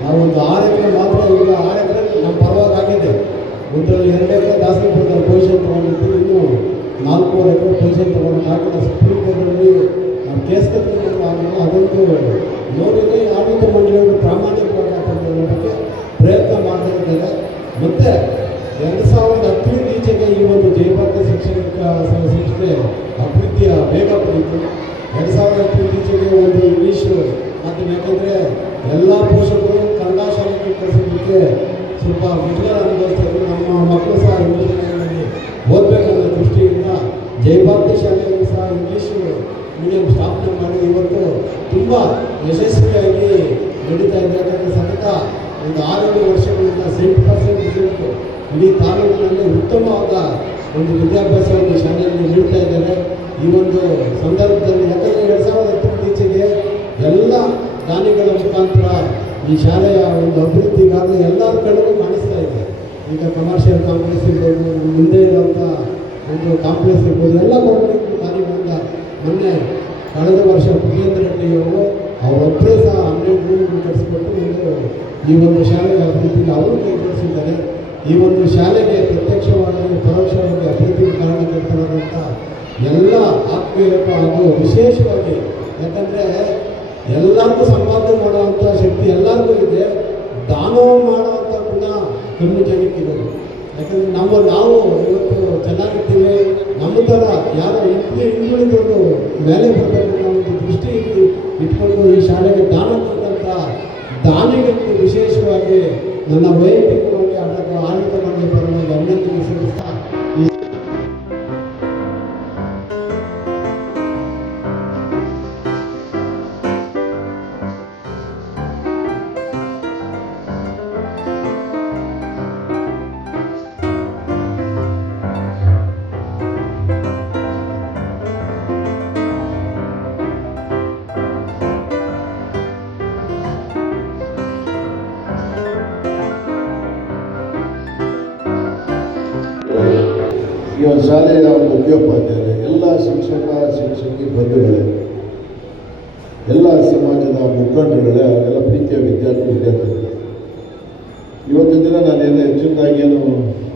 ನಾವೊಂದು 6 ಎಕರೆ ಮಾತ್ರ, ಈಗ 6 ಎಕರೆ ನಮ್ಮ ಪರವಾಗಿ ಆಗಿದೆ. ಒಂದರಲ್ಲಿ 2 ಎಕರೆ ದಾಸನಪುರದಲ್ಲಿ ಪೊಸಿಷನ್ ತೊಗೊಂಡಿದ್ದು, ಇನ್ನು 4 ಎಕರೆ ಪೊಸಿಷನ್ ತೊಗೊಂಡು ಹಾಕಿದ ಸುಪ್ರೀಂ ಕೋರ್ಟಲ್ಲಿ ನಾವು ಕೇಸ್ ಕಟ್ಟಿದ್ದು ಆಗಲ್ಲ. ಅದೊಂದು ನೋಡಿದರೆ ಆಡಳಿತ ಮಂಡಳಿಯವರು ಪ್ರಾಮಾಣಿಕವಾಗಿ ಅದರ ಬಗ್ಗೆ ಪ್ರಯತ್ನ ಮಾಡ್ತಾ ಇದ್ದಾರೆ. ಮತ್ತು 2010ರಿಂದ ಈಚೆಗೆ ಈ ಒಂದು ಜಯಭಾರತಿ ಶೈಕ್ಷಣಿಕ ಸಂಸ್ಥೆ ಅಭಿವೃದ್ಧಿಯ ವೇಗ ಪಡೆಯಿತು. 2010 ಈಚೆಗೆ ಒಂದು ಇಂಗ್ಲೀಷು ಮಾಧ್ಯಮ, ಯಾಕಂದರೆ ಎಲ್ಲ ಪೋಷಕರು ಕನ್ನಡ ಶಾಲೆಗೆ ಕಳಿಸೋದಕ್ಕೆ ಸ್ವಲ್ಪ ಮುಜುಗರ ಅನುಭವಿಸ್ತಾರೆ. ನಮ್ಮ ಮಕ್ಕಳು ಸಹ ಇಂಗ್ಲೀಷ್ ಶಾಲೆಯಲ್ಲಿ ಓದಬೇಕನ್ನೋ ದೃಷ್ಟಿಯಿಂದ ಜಯಭಾರತಿ ಶಾಲೆಯಲ್ಲಿ ಸಹ ಇಂಗ್ಲೀಷು ಮೀಡಿಯಂ ಸ್ಥಾಪನೆ ಮಾಡಿ ಇವತ್ತು ತುಂಬ ಯಶಸ್ವಿಯಾಗಿ ನಡೀತಾ ಇದೆ. ಯಾಕಂದರೆ ಸತತ ಒಂದು 6 ವರ್ಷಗಳಿಂದ 70% ರಿಸಲ್ಟು ಇಡೀ ತಾಲೂಕಿನಲ್ಲಿ ಉತ್ತಮವಾದ ಒಂದು ವಿದ್ಯಾಭ್ಯಾಸವನ್ನು ಶಾಲೆಯಲ್ಲಿ ನೀಡ್ತಾ ಇದ್ದಾರೆ. ಈ ಒಂದು ಸಂದರ್ಭದಲ್ಲಿ ಯಾಕಂದರೆ 2010 ಈಚೆಗೆ ಎಲ್ಲ ದಾನಿಗಳ ಮುಖಾಂತರ ಈ ಶಾಲೆಯ ಒಂದು ಅಭಿವೃದ್ಧಿಗಾಗಿ ಎಲ್ಲರ ಕಡೆಗೂ ಕಾಣಿಸ್ತಾ ಇದೆ. ಈಗ ಕಮರ್ಷಿಯಲ್ ಕಾಂಪ್ಲೆಕ್ಸ್ ಇರ್ಬೋದು, ಮುಂದೆ ಇರುವಂಥ ಒಂದು ಕಾಂಪ್ಲೆಕ್ಸ್ ಇರ್ಬೋದು, ಎಲ್ಲ ಗೌರ್ಮೆಂಟ್ ದಾನಿಗಳಿಂದ ಮೊನ್ನೆ ಕಳೆದ ವರ್ಷ ಭುಜೇಂದ್ರ ರೆಡ್ಡಿಯವರು ಅವರೊಬ್ಬರೇ ಸಹ 12 ರೂಮ್ಗಳು ಕಟ್ಟಿಸ್ಕೊಟ್ಟು ಈ ಒಂದು ಶಾಲೆಯ ಅಭಿವೃದ್ಧಿಗೆ ಅವರು ಕೈಗೊಳಿಸಿದ್ದಾರೆ. ಈ ಒಂದು ಶಾಲೆಗೆ ಪ್ರತ್ಯಕ್ಷವಾಗಿ ಪರೋಕ್ಷವಾಗಿ ಅಭಿವೃದ್ಧಿಗೆ ಕಾರಣಕರ್ತರಾದಂಥ ಎಲ್ಲ ಆತ್ಮೀಯರು ಹಾಗೂ ವಿಶೇಷವಾಗಿ, ಯಾಕಂದರೆ ಎಲ್ಲರಿಗೂ ಸಂಪಾದನೆ ಮಾಡುವಂಥ ಶಕ್ತಿ ಎಲ್ಲರಿಗೂ ಇದೆ, ದಾನ ಮಾಡುವಂಥ ಗುಣ ಕಮ್ಮಿ ಜನಕ್ಕಿರೋದು. ಯಾಕಂದರೆ ನಾವು ಇವತ್ತು ಚೆನ್ನಾಗಿರ್ತೀವಿ, ನಮ್ಮ ಥರ ಯಾರೋ ಹಿಂದುಳಿದವರು ಮೇಲೆ ಬರಬೇಕು ಅನ್ನೋ ಒಂದು ದೃಷ್ಟಿ ಇಟ್ಕೊಂಡು ಈ ಶಾಲೆಗೆ ದಾನ ಕೊಟ್ಟಂಥ ದಾನಿಗಳಿಗೆ ವಿಶೇಷವಾಗಿ ನನ್ನ ವೈಯಕ್ತಿಕವಾಗಿ ಆಡಳಿತ ಮಂಡಳಿ ಪರವಾಗಿ ಅಭಿನಂದನೆ ಸಲ್ಲಿಸ್ತಾ ಈ ಈ ಒಂದು ಶಾಲೆಯ ಮುಖ್ಯೋಪಾಧ್ಯಾಯರೇ, ಎಲ್ಲ ಶಿಕ್ಷಕಿ ಬಂಧುಗಳೇ, ಎಲ್ಲ ಸಮಾಜದ ಮುಖಂಡರುಗಳೇ, ಹಾಗೆಲ್ಲ ಪ್ರೀತಿಯ ವಿದ್ಯಾರ್ಥಿಗಳೇ, ಇವತ್ತಿನ ದಿನ ನಾನೇನು ಹೆಚ್ಚಿನದಾಗೇನು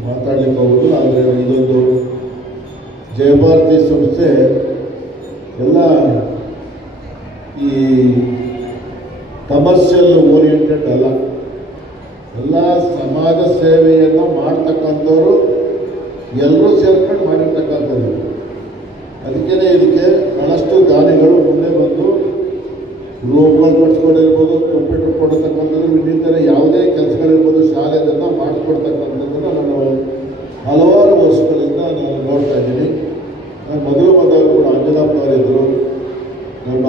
ಮಾತಾಡಲಿಕ್ಕೆ ಹೋಗೋದು. ಆದರೆ ಇದೊಂದು ಜಯಭಾರತಿ ಸಂಸ್ಥೆ ಎಲ್ಲ ಈ ಕಮರ್ಷಿಯಲ್ ಓರಿಯೆಂಟೆಡ್ ಅಲ್ಲ, ಎಲ್ಲ ಸಮಾಜ ಸೇವೆಯನ್ನು ಮಾಡ್ತಕ್ಕಂಥವ್ರು ಎಲ್ಲರೂ ಸೇರ್ಕೊಂಡು ಮಾಡಿರ್ತಕ್ಕಂಥದ್ದು. ಅದಕ್ಕೇ ಇದಕ್ಕೆ ಭಾಳಷ್ಟು ದಾನಿಗಳು ಮುಂದೆ ಬಂದು ರೂಮ್ಗಳು ಕಟ್ಸ್ಕೊಂಡಿರ್ಬೋದು, ಕಂಪ್ಯೂಟರ್ ಕೊಡತಕ್ಕಂಥದ್ದು, ಇನ್ನಿತರ ಯಾವುದೇ ಕೆಲಸಗಳಿರ್ಬೋದು, ಶಾಲೆದನ್ನು ಮಾಡಿಸ್ಕೊಡ್ತಕ್ಕಂಥದ್ದನ್ನು ನಾನು ಹಲವಾರು ವರ್ಷಗಳಿಂದ ನಾನು ನೋಡ್ತಾ ಇದ್ದೀನಿ. ನಾನು ಮೊದಲು ಬಂದಾಗ ಕೂಡ ಅಂಜನಪ್ಪನವರಿದ್ದರು, ನಮ್ಮ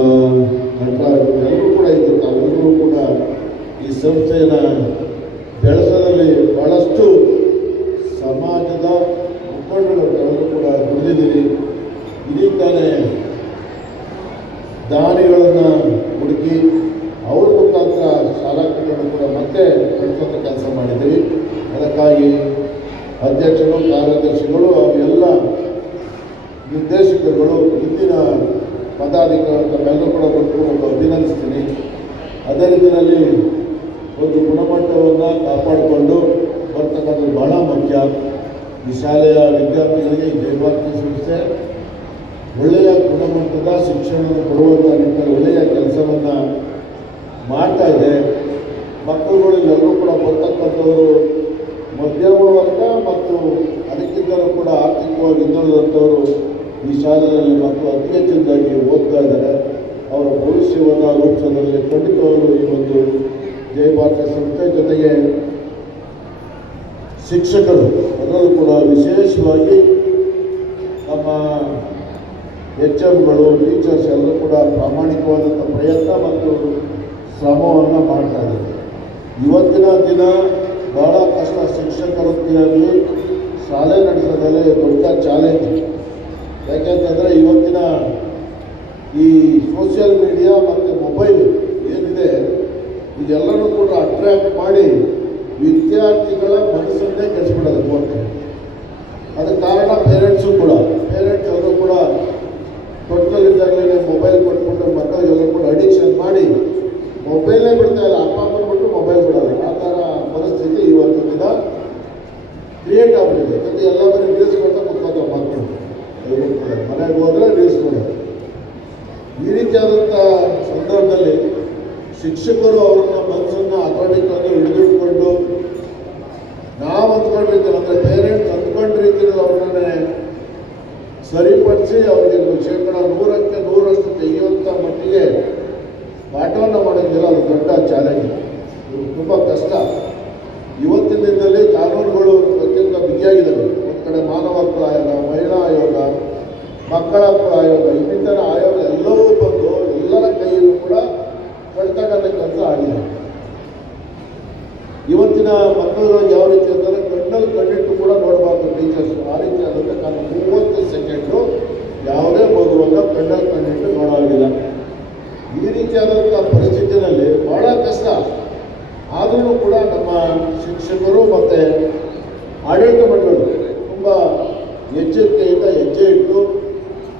ನಟರಾಜರು ಎಲ್ಲರೂ ಕೂಡ ಇದ್ದರು. ತಾವೆಲ್ಲರೂ ಕೂಡ ಈ ಸಂಸ್ಥೆಯನ್ನು ಬೆಳೆಸೋದ್ರಲ್ಲಿ ಭಾಳಷ್ಟು ಸಮಾಜದ ಮುಖಂಡರು ಕೂಡ ದುಡಿದಿದ್ದೀರಿ. ಇದರಿಂದಾನೇ ದಾನಿಗಳನ್ನು ಹುಡುಕಿ ಅವ್ರ ಮುಖಾಂತರ ಶಾಲಾ ಕಟ್ಟಡ ಕೂಡ ಮತ್ತೆ ಕಟ್ಟಿಸೋಂಥ ಕೆಲಸ ಮಾಡಿದ್ದೀರಿ. ಅದಕ್ಕಾಗಿ ಅಧ್ಯಕ್ಷರು, ಕಾರ್ಯದರ್ಶಿಗಳು ಪದಾಧಿಕಾರಿ ತಮ್ಮೆಲ್ಲರೂ ಕೂಡ ಒಂದು ಅಭಿನಂದಿಸ್ತೀನಿ. ಅದೇ ರೀತಿಯಲ್ಲಿ ಒಂದು ಗುಣಮಟ್ಟವನ್ನು ಕಾಪಾಡಿಕೊಂಡು ಬರ್ತಕ್ಕಂಥದ್ದು ಬಹಳ ಮುಖ್ಯ. ಈ ಶಾಲೆಯ ವಿದ್ಯಾರ್ಥಿಗಳಿಗೆ ಈ ಜಯಭಾರತಿ ಸಂಸ್ಥೆ ಒಳ್ಳೆಯ ಗುಣಮಟ್ಟದ ಶಿಕ್ಷಣವನ್ನು ಕೊಡುವಂಥ ನಿಟ್ಟಿನಲ್ಲಿ ಒಳ್ಳೆಯ ಕೆಲಸವನ್ನು ಮಾಡ್ತಾ ಇದೆ. ಮಕ್ಕಳುಗಳು ಎಲ್ಲರೂ ಕೂಡ ಬರ್ತಕ್ಕಂಥವರು ಮಧ್ಯಮ ವರ್ಗ ಮತ್ತು ಅದಕ್ಕಿಂತಲೂ ಕೂಡ ಆರ್ಥಿಕವಾಗಿ ಹಿಂದುಳಿದಂಥವರು ಈ ಶಾಲೆಯಲ್ಲಿ ಮಕ್ಕಳು ಅತಿ ಹೆಚ್ಚಿನದಾಗಿ ಓದ್ತಾ ಇದ್ದಾರೆ. ಅವರ ಭವಿಷ್ಯವನ್ನು ರೂಪಿಸೋದ್ರಲ್ಲಿ ಖಂಡಿತವಾಗಲೂ ಈ ಒಂದು ಜಯಭಾರತಿ ಸಂಸ್ಥೆ ಜೊತೆಗೆ ಶಿಕ್ಷಕರು ಅದರಲ್ಲೂ ಕೂಡ ವಿಶೇಷವಾಗಿ ನಮ್ಮ HMಗಳು ಟೀಚರ್ಸ್ ಎಲ್ಲರೂ ಕೂಡ ಪ್ರಾಮಾಣಿಕವಾದಂಥ ಪ್ರಯತ್ನ ಮತ್ತು ಶ್ರಮವನ್ನು ಮಾಡ್ತಾ ಇದ್ದಾರೆ. ಇವತ್ತಿನ ದಿನ ಬಹಳ ಕಷ್ಟ. ಶಿಕ್ಷಕರೊತ್ತಿನಲ್ಲಿ ಶಾಲೆ ನಡೆಸೋದ್ರಲ್ಲಿ ದೊಡ್ಡ ಚಾಲೆಂಜ್. ಯಾಕೆಂತಂದರೆ ಇವತ್ತಿನ ಈ ಸೋಷಿಯಲ್ ಮೀಡಿಯಾ ಮತ್ತು ಮೊಬೈಲ್ ಏನಿದೆ ಇದೆಲ್ಲನೂ ಕೂಡ ಅಟ್ರ್ಯಾಕ್ಟ್ ಮಾಡಿ ವಿದ್ಯಾರ್ಥಿಗಳ ಮನಸ್ಸನ್ನೇ ಕೆಡಿಸ್ಬಿಡೋದು ಕೊಟ್ಟು. ಅದಕ್ಕೆ ಕಾರಣ ಪೇರೆಂಟ್ಸು ಕೂಡ. ಪೇರೆಂಟ್ಸ್ ಅವರು ಕೂಡ ತೊಟ್ಟಲಿದ್ದಾಗಲೇ ಮೊಬೈಲ್ ಕೊಟ್ಬಿಟ್ಟು ಮಕ್ಕಳಿಗೆಲ್ಲರೂ ಕೂಡ ಅಡಿಕ್ಷನ್ ಮಾಡಿ ಮೊಬೈಲೇ ಬಿಡ್ತಾ ಇಲ್ಲ. ಅಪ್ಪ ಬಂದ್ಬಿಟ್ಟು ಮೊಬೈಲ್ ಬಿಡೋಲ್ಲ. ಆ ಥರ ಪರಿಸ್ಥಿತಿ ಇವತ್ತು ದಿನ ಕ್ರಿಯೇಟ್ ಆಗ್ಬಿಟ್ಟಿದೆ. ಮತ್ತು ಎಲ್ಲ ಬರೀ ರೀಲ್ಸ್ ಕೊಡ್ತಾ ಕೂತ್ಕೋತಾರೆ ಮಕ್ಕಳು. ಮನೆಗೆ ಹೋದರೆ ರೀಲ್ಸ್ ಕೊಡೋದು. ಈ ರೀತಿಯಾದಂಥ ಸಂದರ್ಭದಲ್ಲಿ ಶಿಕ್ಷಕರು ಅವ್ರನ್ನ ಮನಸ್ಸನ್ನು ಅಥಾರಿಟಿಗಳನ್ನು ಹಿಡಿದಿಟ್ಕೊಂಡು ನಾವು ಅಂದ್ಕೊಂಡ ರೀತಿಯಲ್ಲಿ ಅಂದರೆ ಪೇರೆಂಟ್ಸ್ ಅಂದ್ಕೊಂಡ ರೀತಿಯಲ್ಲಿ ಅವ್ರನ್ನೇ ಸರಿಪಡಿಸಿ ಅವರಿಗೆ 100% 100% ತೆಗೆಯುವಂಥ ಮಟ್ಟಿಗೆ ಪಾಠವನ್ನು ಮಾಡೋದಿಲ್ಲ. ಅದು ದೊಡ್ಡ ಚಾಲೆಂಜ್. ಇದು ತುಂಬ ಕಷ್ಟ. ಇವತ್ತಿನ ದಿನದಲ್ಲಿ ಕಾನೂನುಗಳು ಅತ್ಯಂತ ಬಿಗಿಯಾಗಿದ್ದಾವೆ. ಒಂದು ಕಡೆ ಮಾನವ ಹಕ್ಕುಗಳ ಆಯೋಗ, ಮಹಿಳಾ ಆಯೋಗ, ಮಕ್ಕಳ ಹಕ್ಕುಗಳ ಆಯೋಗ, ಇನ್ನಿತರ ಆಯೋಗ ಎಲ್ಲವೂ ಬಂದು ಎಲ್ಲರ ಕೈಯಲ್ಲೂ ಕೂಡ ಕಳ್ತಕ್ಕಂಥ ಕೆಲಸ ಆಗಿದೆ. ಇವತ್ತಿನ ಮಕ್ಕಳು ಯಾವ ರೀತಿ ಅಂದರೆ ಕಣ್ಣಲ್ಲಿ ಕಣ್ಣಿಟ್ಟು ಕೂಡ ನೋಡಬಾರ್ದು ಟೀಚರ್ಸ್. ಆ ರೀತಿ ಆದಂತೆ ನಾನು 30 ಸೆಕೆಂಡು ಯಾವುದೇ ಮಗುವನ್ನು ಕಣ್ಣಲ್ಲಿ ಕಣ್ಣಿಟ್ಟು ನೋಡೋದಿಲ್ಲ. ಈ ರೀತಿಯಾದಂಥ ಪರಿಸ್ಥಿತಿಯಲ್ಲಿ ಬಹಳ ಕಷ್ಟ. ಆದರೂ ಕೂಡ ನಮ್ಮ ಶಿಕ್ಷಕರು ಮತ್ತು ಆಡಳಿತ ಮಂಡಳಿಗಳು ತುಂಬ ಎಚ್ಚರಿಕೆಯಿಂದ ಹೆಜ್ಜೆ ಇಟ್ಟು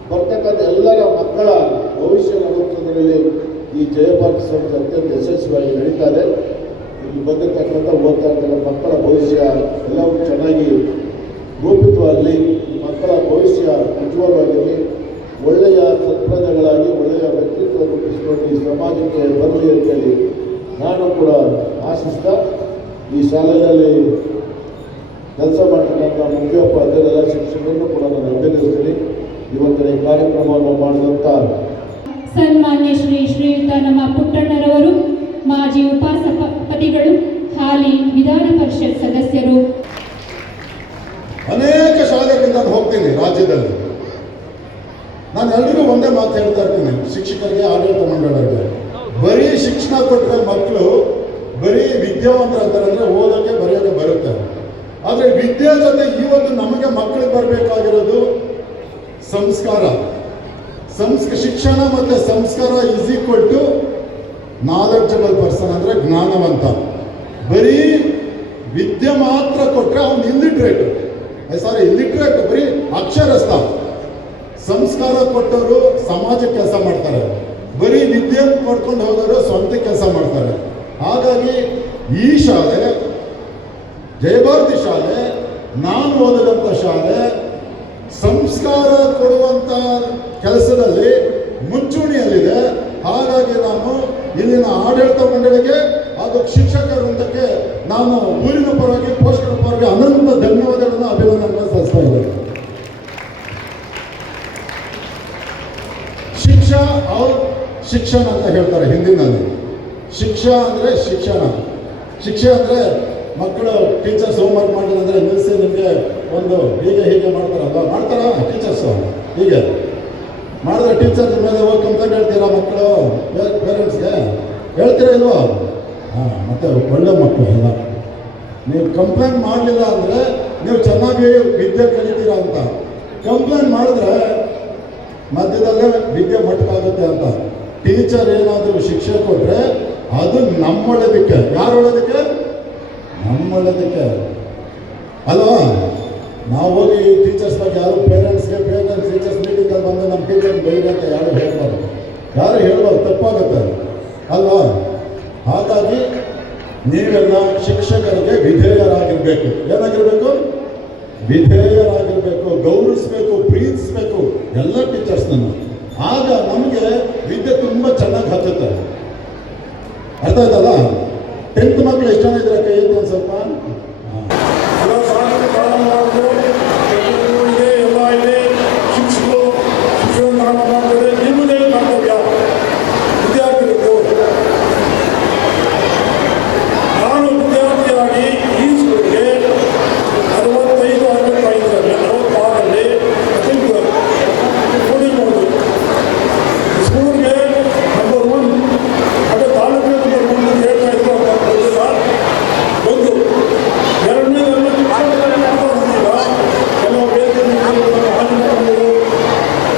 ಬರ್ತಕ್ಕಂಥ ಎಲ್ಲರ ಮಕ್ಕಳ ಭವಿಷ್ಯ ರೂಪಿಸೋದ್ರಲ್ಲಿ ಈ ಜಯಭಾರತಿ ಸಂಸ್ಥೆ ಅತ್ಯಂತ ಯಶಸ್ವಿಯಾಗಿ ನಡೀತಾ ಇದೆ. ಇಲ್ಲಿ ಬಂದಿರತಕ್ಕಂಥ ಓದ್ತಾ ಇರ್ತಕ್ಕಂಥ ಮಕ್ಕಳ ಭವಿಷ್ಯ ಎಲ್ಲವೂ ಚೆನ್ನಾಗಿ ರೂಪಿತವಾಗಲಿ. ಮಕ್ಕಳ ಭವಿಷ್ಯ ಉಜ್ವಲವಾಗಿರಲಿ. ಒಳ್ಳೆಯ ಸತ್ಪ್ರಜೆಗಳಾಗಿ ಒಳ್ಳೆಯ ವ್ಯಕ್ತಿತ್ವ ರೂಪಿಸಿಕೊಂಡು ಈ ಸಮಾಜಕ್ಕೆ ಬರಲಿ ಅಂತೇಳಿ ನಾನು ಕೂಡ ಆಶಿಸ್ತಾ ಈ ಶಾಲೆಯಲ್ಲಿ ಕೆಲಸ ಮಾಡ್ತಕ್ಕಂಥ ಮುಖ್ಯೋಪಾಧ್ಯಾಯರೆಲ್ಲ ಶಿಕ್ಷಕರನ್ನು ಕೂಡ ನಾನು ಅಭಿನಂದಿಸ್ತೀನಿ. ಇವತ್ತಿನ ಈ ಕಾರ್ಯಕ್ರಮವನ್ನು ಮಾಡಿದಂಥ ಸನ್ಮಾನ್ಯ ಶ್ರೀಯುತ ನಮ್ಮ ಪುಟ್ಟಣ್ಣರವರು, ಮಾಜಿ ಉಪಸಭಾಪತಿಗಳು, ಹಾಲಿ ವಿಧಾನ ಪರಿಷತ್ ಸದಸ್ಯರು. ಅನೇಕ ಶಾಲೆಗಳಿಂದ ನಾನು ಹೋಗ್ತೀನಿ ರಾಜ್ಯದಲ್ಲಿ. ನಾನು ಎಲ್ರಿಗೂ ಒಂದೇ ಮಾತು ಹೇಳ್ತಾ ಇರ್ತೀನಿ, ಶಿಕ್ಷಕರಿಗೆ, ಆಡಳಿತ ಮಂಡಳಿಗೆ. ಬರೀ ಶಿಕ್ಷಣ ಕೊಟ್ಟರೆ ಮಕ್ಕಳು ಬರೀ ವಿದ್ಯಾವಂತರಾಗ್ತಾರೆ ಅಂದರೆ ಓದೋಕ್ಕೆ ಬರೆಯೋಕ್ಕೆ ಬರುತ್ತೆ. ಆದರೆ ವಿದ್ಯೆ ಜೊತೆ ಇವತ್ತು ನಮಗೆ ಮಕ್ಕಳಿಗೆ ಬರಬೇಕಾಗಿರೋದು ಸಂಸ್ಕಾರ. ಶಿಕ್ಷಣ ಮತ್ತು ಸಂಸ್ಕಾರ is equal to knowledgeable person, ಅಂದರೆ ಜ್ಞಾನವಂತ. ಬರೀ ವಿದ್ಯೆ ಮಾತ್ರ ಕೊಟ್ಟರೆ ಅವನು ಇಲ್ಲಿಟ್ರೇಟ್, ಬರೀ ಅಕ್ಷರಸ್ಥ. ಸಂಸ್ಕಾರ ಕೊಟ್ಟವರು ಸಮಾಜಕ್ಕೆ ಕೆಲಸ ಮಾಡ್ತಾರೆ. ಬರೀ ವಿದ್ಯೆ ಮಾಡ್ಕೊಂಡು ಹೋಗೋರು ಸ್ವಂತ ಕೆಲಸ ಮಾಡ್ತಾರೆ. ಹಾಗಾಗಿ ಈ ಶಾಲೆ, ಜಯಭಾರತಿ ಶಾಲೆ, ನಾನು ಓದಿದಂಥ ಶಾಲೆ ಸಂಸ್ಕಾರ ಕೊಡುವಂಥ ಕೆಲಸದಲ್ಲಿ ಮುಂಚೂಣಿಯಲ್ಲಿದೆ. ಹಾಗಾಗಿ ನಾನು ಇಲ್ಲಿನ ಆಡಳಿತ ಮಂಡಳಿಗೆ ಹಾಗೂ ಶಿಕ್ಷಕ ವೃಂದಕ್ಕೆ ನಾನು ಊರಿನ ಪರವಾಗಿ, ಪೋಷಕರ ಪರವಾಗಿ ಅನಂತ ಧನ್ಯವಾದಗಳನ್ನು, ಅಭಿನಂದನೆಗಳನ್ನು ಸಲ್ಲಿಸ್ತಾ ಇದ್ದೇನೆ. ಶಿಕ್ಷಣ ಅಂತ ಹೇಳ್ತಾರೆ ಹಿಂದಿನಲ್ಲಿ. ಶಿಕ್ಷಾ ಅಂದರೆ ಶಿಕ್ಷಣ. ಶಿಕ್ಷೆ ಅಂದರೆ ಮಕ್ಕಳು ಟೀಚರ್ಸ್ ಹೋಮ್ವರ್ಕ್ ಮಾಡಿಲ್ಲ ಅಂದರೆ ನಿಲ್ಲಿಸಿ ನಿಮಗೆ ಒಂದು ಹೀಗೆ ಮಾಡ್ತಾರ ಟೀಚರ್ಸು. ಹೀಗೆ ಮಾಡಿದ್ರೆ ಟೀಚರ್ಸ್ ಮೇಲೆ ಹೋಗಿ ಕಂಪ್ಲೇಂಟ್ ಹೇಳ್ತೀರಾ ಮಕ್ಕಳು ಪೇರೆಂಟ್ಸ್ಗೆ? ಹೇಳ್ತೀರಾ ಇಲ್ವೋ? ಹಾಂ, ಮತ್ತು ಒಳ್ಳೆ ಮಕ್ಕಳು ಎಲ್ಲ. ನೀವು ಕಂಪ್ಲೇಂಟ್ ಮಾಡಲಿಲ್ಲ ಅಂದರೆ ನೀವು ಚೆನ್ನಾಗಿ ವಿದ್ಯೆ ಕಲಿತೀರಾ ಅಂತ. ಕಂಪ್ಲೇಂಟ್ ಮಾಡಿದ್ರೆ ಮಧ್ಯದಲ್ಲೇ ವಿದ್ಯೆ ಮಟ್ಟಕ್ಕಾಗುತ್ತೆ ಅಂತ. ಟೀಚರ್ ಏನಾದರೂ ಶಿಕ್ಷೆ ಕೊಟ್ಟರೆ ಅದು ನಮ್ಮೊಳ್ಳೇದಕ್ಕೆ. ಯಾರೊಳ್ಳೇದಕ್ಕೆ? ನಮ್ಮೊಳ್ಳೇದಕ್ಕೆ ಅಲ್ವಾ? ನಾವು ಹೋಗಿ ಟೀಚರ್ಸ್ ಬಗ್ಗೆ ಯಾರು ಪೇರೆಂಟ್ಸ್ ಟೀಚರ್ಸ್ ಮೀಟಿಂಗಲ್ಲಿ ಬಂದು ನಮ್ಮ ಟೀಚರ್ಸ್ ಬೈರಿ ಅಂತ ಯಾರು ಹೇಳ್ಬಾರ್ದು. ವಿಧೇಯರಾಗಿರ್ಬೇಕು. ಏನಾಗಿರ್ಬೇಕು? ವಿಧೇಯರಾಗಿರ್ಬೇಕು, ಗೌರವಿಸ್ಬೇಕು, ಪ್ರೀತಿಸ್ಬೇಕು ಎಲ್ಲ ಟೀಚರ್ಸ್ನನ್ನು. ಆಗ ನಮಗೆ ವಿದ್ಯೆ ತುಂಬ ಚೆನ್ನಾಗಿ ಹತ್ತುತ್ತೆ. ಅರ್ಥ ಆಯ್ತಲ್ಲ? 10th ಮಕ್ಕಳು ಎಷ್ಟು ಜನ ಇದ್ರೆ ಕೈ ಎತ್ತಿ ಒಂದು ಸ್ವಲ್ಪ. ಶಿಕ್ಷಕರು ಶಿಕ್ಷಣ ಮಾಡ್ತಾರೆ. ನಿಮ್ಮದೇ ಕರ್ತವ್ಯ ವಿದ್ಯಾರ್ಥಿಗಳು. ನಾನು ವಿದ್ಯಾರ್ಥಿಯಾಗಿ ಈ ಸ್ಕೂಲ್ಗೆ 65-66ರಲ್ಲಿ ಓದಿರ್ಬೋದು. ಸ್ಕೂಲ್ಗೆ ನಂಬರ್ 1 ಅದೇ ತಾಲೂಕಿನ ನಂಬರ್ 1 ಅಂತ ಹೇಳ್ತಾ ಇದ್ರು. ಗೊತ್ತಿಲ್ಲ. ಒಂದು ಎರಡನೇದನ್ನು ಕೆಲವು ಬೇರೆ ಹಾನಿ ಮಾಡೋದು,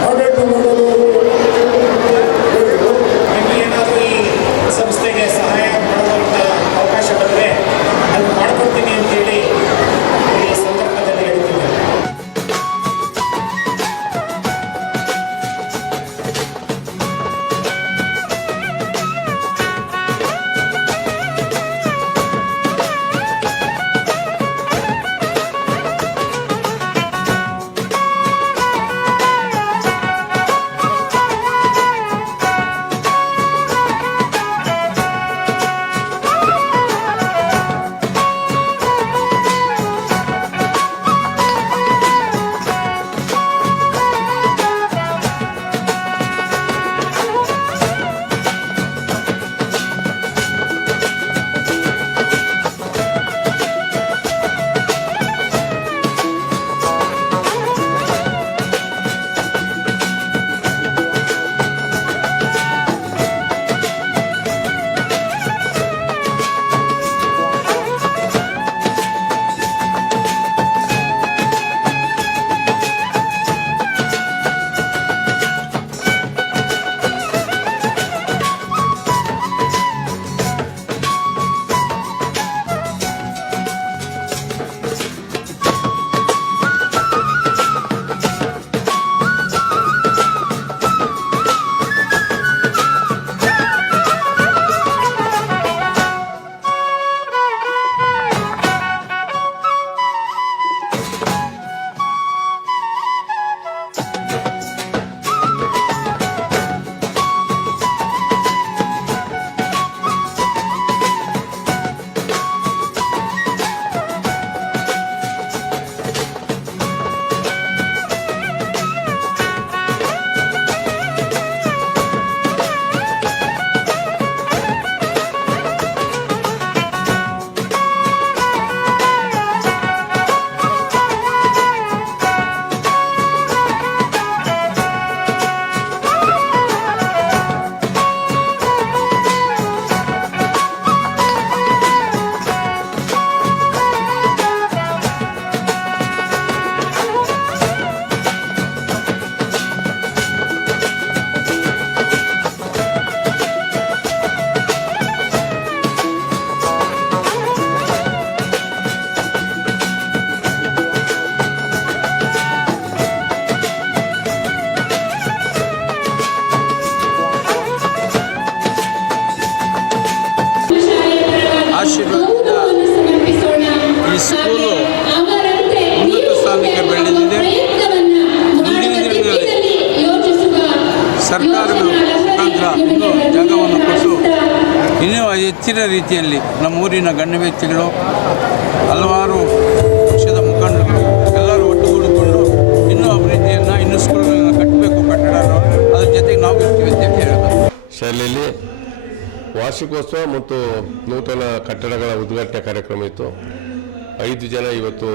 ಆಡಳಿತ ಮಾಡೋದು. ನಿಮಗೆ ಏನಾದರೂ ಈ ಸಂಸ್ಥೆಗೆ ಸಹಾಯ ಮಾಡುವಂಥ ಅವಕಾಶ ಬಂದರೆ ನಾನು ಮಾಡ್ಕೊಡ್ತೀನಿ ಅಂತೇಳಿ ಈ ಸಂದರ್ಭದಲ್ಲಿ ಹೇಳ್ತೀನಿ. ಸರ್ಕಾರದ ಮುಖಾಂತರ ಇನ್ನೂ ಜಾಗವನ್ನು ಕೊಟ್ಟು ಇನ್ನೂ ಹೆಚ್ಚಿನ ರೀತಿಯಲ್ಲಿ ನಮ್ಮ ಊರಿನ ಗಣ್ಯ ವ್ಯಕ್ತಿಗಳು ಹಲವಾರು ಪಕ್ಷದ ಮುಖಂಡರು ಎಲ್ಲರೂ ಒಟ್ಟುಗೂಡಿಕೊಂಡು ಇನ್ನೂ ಅಭಿವೃದ್ಧಿಯನ್ನು ಇನ್ನೂ ಸ್ಕೂಲ್ಗಳನ್ನು ಕಟ್ಟಬೇಕು, ಕಟ್ಟಡ ಅದ್ರ ಜೊತೆಗೆ ನಾವು ಇರ್ತೀವಿ ಅಂತ ಹೇಳಬೇಕು. ಶಾಲೆಯಲ್ಲಿ ವಾರ್ಷಿಕೋತ್ಸವ ಮತ್ತು ನೂತನ ಕಟ್ಟಡಗಳ ಉದ್ಘಾಟನೆ ಕಾರ್ಯಕ್ರಮ ಇತ್ತು. 5 ಜನ ಇವತ್ತು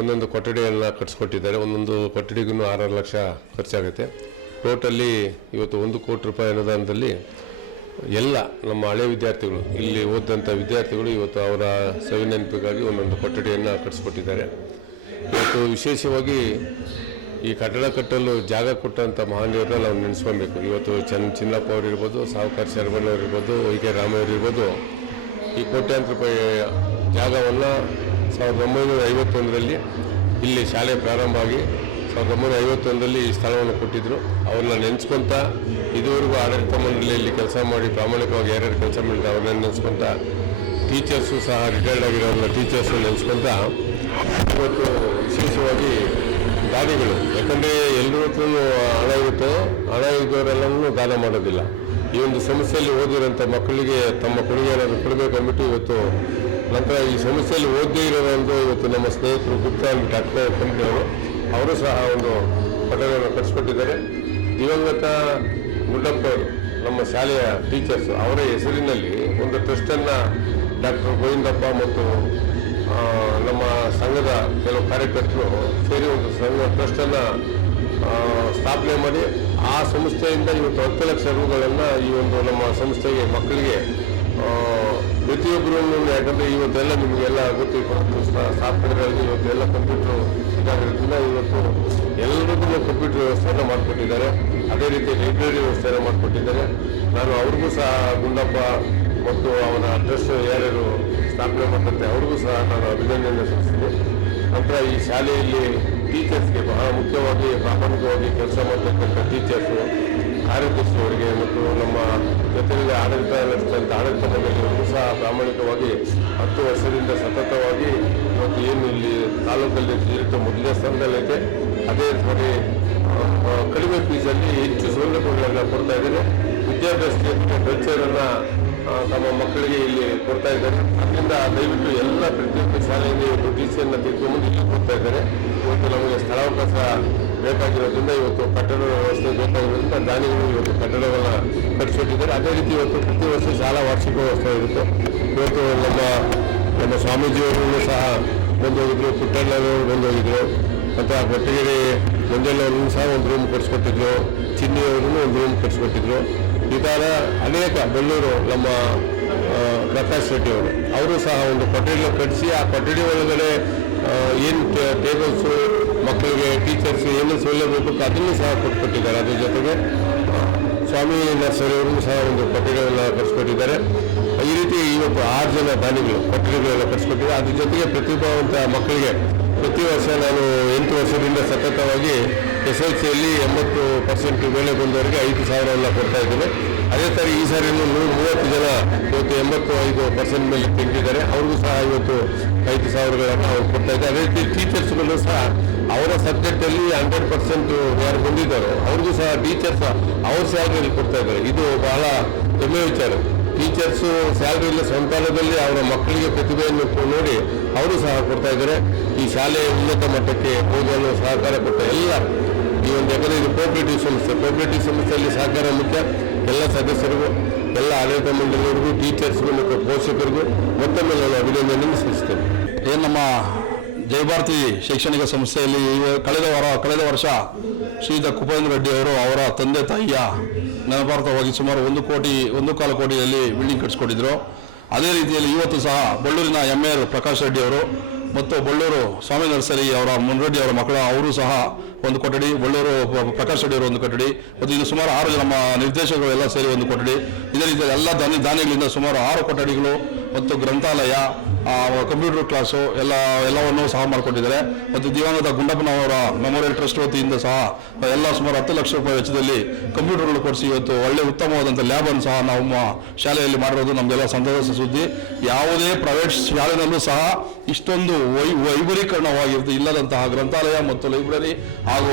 ಒಂದೊಂದು ಕೊಠಡಿಯನ್ನು ಕಟ್ಸ್ಕೊಟ್ಟಿದ್ದಾರೆ. ಒಂದೊಂದು ಕೊಠಡಿಗೂ 6 ಲಕ್ಷ ಖರ್ಚಾಗುತ್ತೆ. ಟೋಟಲಿ ಇವತ್ತು 1 ಕೋಟಿ ರೂಪಾಯಿ ಅನುದಾನದಲ್ಲಿ ಎಲ್ಲ ನಮ್ಮ ಹಳೆ ವಿದ್ಯಾರ್ಥಿಗಳು, ಇಲ್ಲಿ ಓದಿದಂಥ ವಿದ್ಯಾರ್ಥಿಗಳು ಇವತ್ತು ಅವರ ಸವಿನೆನಪಿಗಾಗಿ ಒಂದೊಂದು ಕೊಠಡಿಯನ್ನು ಕಟ್ಸ್ಕೊಟ್ಟಿದ್ದಾರೆ. ಇವತ್ತು ವಿಶೇಷವಾಗಿ ಈ ಕಟ್ಟಡ ಕಟ್ಟಲು ಜಾಗ ಕೊಟ್ಟಂಥ ಮಹಾನೀಯರನ್ನ ನಾವು ನೆನೆಸ್ಕೊಬೇಕು. ಇವತ್ತು ಚಿನ್ನಪ್ಪ ಅವರು ಇರ್ಬೋದು, ಸಾಹುಕಾರ್ ಶರ್ಮನ್ ಅವರು ಇರ್ಬೋದು, ವೈ.ಕೆ. ರಾಮಯ್ಯವರು ಇರ್ಬೋದು. ಈ ಕೋಟ್ಯಾಂತರ ರೂಪಾಯಿ ಜಾಗವನ್ನು 1951ರಲ್ಲಿ ಇಲ್ಲಿ ಶಾಲೆ ಪ್ರಾರಂಭ ಆಗಿ 1951ರಲ್ಲಿ ಈ ಸ್ಥಳವನ್ನು ಕೊಟ್ಟಿದ್ದರು. ಅವ್ರನ್ನ ನೆನೆಸ್ಕೊತ ಇದುವರೆಗೂ ಆಡಳಿತ ಮಂಡಳಿಯಲ್ಲಿ ಕೆಲಸ ಮಾಡಿ ಪ್ರಾಮಾಣಿಕವಾಗಿ ಯಾರ್ಯಾರು ಕೆಲಸ ಮಾಡಿದ್ರು ಅವ್ರನ್ನ ನೆನೆಸ್ಕೊತ ಟೀಚರ್ಸು ಸಹ ರಿಟೈರ್ಡ್ ಆಗಿರೋಲ್ಲ ಟೀಚರ್ಸು ನೆನೆಸ್ಕೊಂತ ಇವತ್ತು ವಿಶೇಷವಾಗಿ ದಾನಿಗಳು, ಯಾಕಂದರೆ ಎಲ್ಲರ ಹತ್ರನೂ ಹಣ ಇರುತ್ತೆ, ಹಣ ಇದ್ದವರೆಲ್ಲನೂ ದಾನ ಮಾಡೋದಿಲ್ಲ. ಈ ಒಂದು ಸಮಸ್ಯೆಯಲ್ಲಿ ಓದಿರೋಂಥ ಮಕ್ಕಳಿಗೆ ತಮ್ಮ ಕೊಡುಗೆ ಏನಾದರೂ ಕೊಡಬೇಕಂದ್ಬಿಟ್ಟು ಇವತ್ತು ನಂತರ ಈ ಸಮಸ್ಯೆಯಲ್ಲಿ ಓದದೇ ಇರೋದು ಇವತ್ತು ನಮ್ಮ ಸ್ನೇಹಿತರು ಗುಪ್ತಾ ಅಂದ್ಬಿಟ್ಟು ಡಾಕ್ಟರ್ ಕಂಪ್ನಿಯವರು ಅವರು ಸಹ ಒಂದು ಪಠಣವನ್ನು ಕಟ್ಟಿಸ್ಕೊಟ್ಟಿದ್ದಾರೆ. ದಿವಂಗತ ಗುಡ್ಡಪ್ಪ ಅವರು ನಮ್ಮ ಶಾಲೆಯ ಟೀಚರ್ಸ್ ಅವರ ಹೆಸರಿನಲ್ಲಿ ಒಂದು ಟ್ರಸ್ಟನ್ನು ಡಾಕ್ಟರ್ ಗೋವಿಂದಪ್ಪ ಮತ್ತು ನಮ್ಮ ಸಂಘದ ಕೆಲವು ಕಾರ್ಯಕರ್ತರು ಸೇರಿ ಒಂದು ಟ್ರಸ್ಟನ್ನು ಸ್ಥಾಪನೆ ಮಾಡಿ ಆ ಸಂಸ್ಥೆಯಿಂದ ಇವತ್ತು 10 ಲಕ್ಷ ರೂಗಳನ್ನು ಈ ಒಂದು ನಮ್ಮ ಸಂಸ್ಥೆಗೆ ಮಕ್ಕಳಿಗೆ ಪ್ರತಿಯೊಬ್ಬರೂ, ಯಾಕಂದರೆ ಇವತ್ತೆಲ್ಲ ನಿಮಗೆಲ್ಲ ಗೊತ್ತಿತ್ತು ಸ್ಥಾಪನೆಗಳಲ್ಲಿ ಇವತ್ತೆಲ್ಲ ಕಂಪ್ಯೂಟರ್ ಇದಾಗಿರೋದ್ರಿಂದ ಇವತ್ತು ಎಲ್ಲರಿಗೂ ಕಂಪ್ಯೂಟರ್ ವ್ಯವಸ್ಥೆಯನ್ನು ಮಾಡಿಕೊಟ್ಟಿದ್ದಾರೆ. ಅದೇ ರೀತಿ ಲೈಬ್ರರಿ ವ್ಯವಸ್ಥೆಯನ್ನು ಮಾಡಿಕೊಟ್ಟಿದ್ದಾರೆ. ನಾನು ಅವ್ರಿಗೂ ಸಹ ಗುಂಡಪ್ಪ ಮತ್ತು ಅವನ ಟ್ರಸ್ಟ್ ಯಾರ್ಯಾರು ಸ್ಥಾಪನೆ ಮಾಡ್ತಾರೆ ಅವ್ರಿಗೂ ಸಹ ನಾನು ಅಭಿನಂದನೆ ಸಲ್ಲಿಸ್ತೀನಿ. ನಂತರ ಈ ಶಾಲೆಯಲ್ಲಿ ಟೀಚರ್ಸ್ಗೆ ಬಹಳ ಮುಖ್ಯವಾಗಿ ಪ್ರಾಮಾಣಿಕವಾಗಿ ಕೆಲಸ ಮಾಡತಕ್ಕಂಥ ಟೀಚರ್ಸು, ಕಾರ್ಯದರ್ಶಿಯವರಿಗೆ ಮತ್ತು ನಮ್ಮ ಜೊತೆಯಲ್ಲಿ ಆಡಳಿತ ನಡೆಸಿದಂಥ ಆಡಳಿತ ಮಂಡಳಿಯವರಿಗೂ ಸಹ ಪ್ರಾಮಾಣಿಕವಾಗಿ 10 ವರ್ಷದಿಂದ ಸತತವಾಗಿ ಇವತ್ತು ಏನು ಇಲ್ಲಿ ತಾಲೂಕಲ್ಲಿ ಮೊದಲನೇ ಸ್ಥಾನದಲ್ಲೈತೆ, ಅದೇ ರೀತಿ ಕಡಿಮೆ ಫೀಸಲ್ಲಿ ಹೆಚ್ಚು ಸೌಲಭ್ಯಗಳನ್ನು ಕೊಡ್ತಾ ಇದ್ದಾರೆ. ವಿದ್ಯಾಭ್ಯಾಸಕ್ಕೆ ಕಲ್ಚರನ್ನು ತಮ್ಮ ಮಕ್ಕಳಿಗೆ ಇಲ್ಲಿ ಕೊಡ್ತಾ ಇದ್ದಾರೆ. ಅದರಿಂದ ದಯವಿಟ್ಟು ಎಲ್ಲ ಪ್ರತಿಯೊಂದು ಶಾಲೆಯಿಂದ ಇವತ್ತು ಟಿಸಿಯನ್ನು ತೆಗೆದುಕೊಂಡು ಇಲ್ಲಿ ಕೊಡ್ತಾ ಇದ್ದಾರೆ. ಇವತ್ತು ನಮಗೆ ಸ್ಥಳಾವಕಾಶ ಬೇಕಾಗಿರೋದ್ರಿಂದ ಇವತ್ತು ಕಟ್ಟಡ ವ್ಯವಸ್ಥೆ ಬೇಕಾಗಿರೋದ್ರಿಂದ ದಾನಿಗಳು ಇವತ್ತು ಕಟ್ಟಡವನ್ನು ಕಟ್ಟಿಸಿಟ್ಟಿದ್ದಾರೆ. ಅದೇ ರೀತಿ ಇವತ್ತು ಪ್ರತಿ ವರ್ಷ ಶಾಲಾ ವಾರ್ಷಿಕೋತ್ಸವ ಇರುತ್ತೆ. ಇವತ್ತು ನಮ್ಮ ಸ್ವಾಮೀಜಿಯವರು ಸಹ ಬಂದೋಗಿದ್ರು, ಪುಟ್ಟಣ್ಣವರು ಬಂದೋಗಿದ್ರು, ಮತ್ತು ಆ ಕೊಟ್ಟಗಿರಿ ಮಂಜಣ್ಣವ್ರನ್ನು ಸಹ ಒಂದು ರೂಮ್ ಕಟ್ಸ್ಕೊಟ್ಟಿದ್ರು, ಚಿನ್ನಿಯವ್ರನ್ನೂ ಒಂದು ರೂಮ್ ಕಟ್ಸ್ಕೊಟ್ಟಿದ್ರು. ಈ ಥರ ಅನೇಕ ಬೆಳ್ಳೂರು ನಮ್ಮ ಪ್ರಕಾಶ್ ರೆಡ್ಡಿ ಅವರು ಸಹ ಒಂದು ಕೊಠಡಿ ಕಟ್ಟಿಸಿ ಆ ಕೊಠಡಿ ಒಳಗಡೆ ಏನು ಟೇಬಲ್ಸು ಮಕ್ಕಳಿಗೆ ಟೀಚರ್ಸ್ ಏನು ಸೌಲಭ್ಯ ಬೇಕು ಅದನ್ನು ಸಹ ಕೊಟ್ಕೊಟ್ಟಿದ್ದಾರೆ. ಅದ್ರ ಜೊತೆಗೆ ಸ್ವಾಮಿ ನರ್ಸರಿ ಅವರನ್ನು ಸಹ ಒಂದು ಕೊಠಡಿಗಳನ್ನು ಕಟ್ಸ್ಕೊಟ್ಟಿದ್ದಾರೆ. ಈ ರೀತಿ ಇವತ್ತು 6 ಜನ ದಾನಿಗಳು ಕೊಠಡಿಗಳೆಲ್ಲ ಕಟ್ಸ್ಕೊಟ್ಟಿದ್ದಾರೆ. ಅದ್ರ ಜೊತೆಗೆ ಪ್ರತಿಭಾವಂತ ಮಕ್ಕಳಿಗೆ ಪ್ರತಿ ವರ್ಷ ನಾನು 8 ವರ್ಷದಿಂದ ಸತತವಾಗಿ SLCಯಲ್ಲಿ 80% ಮೇಲೆ ಬಂದವರಿಗೆ 5,000 ಕೊಡ್ತಾ ಇದ್ದೇನೆ. ಅದೇ ಥರ ಈ ಸಾರಿನೂ 130 ಜನ ಇವತ್ತು 85% ಮೇಲೆ ತೆಗೆದಿದ್ದಾರೆ. ಅವ್ರಿಗೂ ಸಹ ಇವತ್ತು 5,000 ಅವ್ರು ಕೊಡ್ತಾ ಇದ್ದಾರೆ. ಅದೇ ರೀತಿ ಟೀಚರ್ಸ್ಗಳು ಸಹ ಅವರ ಸಬ್ಜೆಕ್ಟಲ್ಲಿ 100% ಯಾರು ಬಂದಿದ್ದಾರೋ ಅವ್ರಿಗೂ ಸಹ ಟೀಚರ್ಸ್ ಅವ್ರ ಸ್ಯಾಲ್ರಿಯಲ್ಲಿ ಕೊಡ್ತಾ ಇದ್ದಾರೆ. ಇದು ಬಹಳ ಹೆಮ್ಮೆ ವಿಚಾರ. ಟೀಚರ್ಸು ಸ್ಯಾಲ್ರಿಯಲ್ಲಿ ಸಂತಾನದಲ್ಲಿ ಅವರ ಮಕ್ಕಳಿಗೆ ಪ್ರತಿಭೆಯನ್ನು ನೋಡಿ ಅವರು ಸಹ ಕೊಡ್ತಾ ಇದ್ದಾರೆ. ಈ ಶಾಲೆಯ ಉನ್ನತ ಮಟ್ಟಕ್ಕೆ ಹೋಗಲು ಸಹಕಾರ ಕೊಟ್ಟ ಎಲ್ಲ ಈ ಒಂದು, ಯಾಕಂದರೆ ಇದು ಕೋಆಪರೇಟಿವ್ ಸಂಸ್ಥೆಯಲ್ಲಿ ಸಹಕಾರ ಮುಖ್ಯ. ಎಲ್ಲ ಸದಸ್ಯರಿಗೂ, ಎಲ್ಲ ಆಡಳಿತ ಮಂಡಳಿಯವರಿಗೂ, ಟೀಚರ್ಸ್ಗೂ ಮತ್ತು ಪೋಷಕರಿಗೂ ಮತ್ತೊಮ್ಮೆ ನಾನು ಅಭಿನಂದನೆಯನ್ನು ಸಲ್ಲಿಸ್ತೇನೆ. ಏನು ನಮ್ಮ ಜಯಭಾರತಿ ಶೈಕ್ಷಣಿಕ ಸಂಸ್ಥೆಯಲ್ಲಿ ಕಳೆದ ವರ್ಷ ಶ್ರೀಯುತ ಕುಪೇಂದ್ರ ರೆಡ್ಡಿ ಅವರು ಅವರ ತಂದೆ ತಾಯಿಯ ನೆನಪಾರ್ಥವಾಗಿ ಸುಮಾರು 1.25 ಕೋಟಿಯಲ್ಲಿ ಬಿಲ್ಡಿಂಗ್ ಕಟ್ಟಿಸ್ಕೊಟ್ಟಿದ್ರು. ಅದೇ ರೀತಿಯಲ್ಲಿ ಇವತ್ತು ಸಹ ಬಳ್ಳೂರಿನ MR ಪ್ರಕಾಶ್ ರೆಡ್ಡಿ ಅವರು ಮತ್ತು ಬಳ್ಳೂರು ಸ್ವಾಮಿ ನರ್ಸರಿ ಅವರ ಮುನ್ರೆಡ್ಡಿ ಅವರ ಮಕ್ಕಳ ಅವರು ಸಹ ಒಂದು ಕೊಠಡಿ, ಬಳ್ಳೂರು ಪ್ರಕಾಶ್ ರೆಡ್ಡಿ ಅವರು ಒಂದು ಕೊಠಡಿ, ಮತ್ತು ಇದು ಸುಮಾರು 6 ಜನ ನಮ್ಮ ನಿರ್ದೇಶಕರು ಎಲ್ಲ ಸೇರಿ ಒಂದು ಕೊಠಡಿ. ಇದೇ ರೀತಿಯಲ್ಲಿ ಎಲ್ಲ ದಾನಿಗಳಿಂದ ಸುಮಾರು 6 ಕೊಠಡಿಗಳು ಮತ್ತು ಗ್ರಂಥಾಲಯ, ಕಂಪ್ಯೂಟರ್ ಕ್ಲಾಸು ಎಲ್ಲವನ್ನೂ ಸಹ ಮಾಡಿಕೊಟ್ಟಿದ್ದಾರೆ. ಮತ್ತು ದಿವಂಗತ ಗುಂಡಪ್ಪನವರ ಮೆಮೋರಿಯಲ್ ಟ್ರಸ್ಟ್ ವತಿಯಿಂದ ಸಹ ಎಲ್ಲ ಸುಮಾರು 10 ಲಕ್ಷ ರೂಪಾಯಿ ವೆಚ್ಚದಲ್ಲಿ ಕಂಪ್ಯೂಟರ್ಗಳು ಕೊಡಿಸಿ ಇವತ್ತು ಒಳ್ಳೆ ಉತ್ತಮವಾದಂಥ ಲ್ಯಾಬನ್ನು ಸಹ ನಮ್ಮ ಶಾಲೆಯಲ್ಲಿ ಮಾಡಿರೋದು ನಮಗೆಲ್ಲ ಸಂತೋಷ ಸುದ್ದಿ. ಯಾವುದೇ ಪ್ರೈವೇಟ್ ಶಾಲೆಯಲ್ಲೂ ಸಹ ಇಷ್ಟೊಂದು ವೈಭವೀಕರಣವಾಗಿರುತ್ತೆ ಇಲ್ಲದಂತಹ ಗ್ರಂಥಾಲಯ ಮತ್ತು ಲೈಬ್ರರಿ ಹಾಗೂ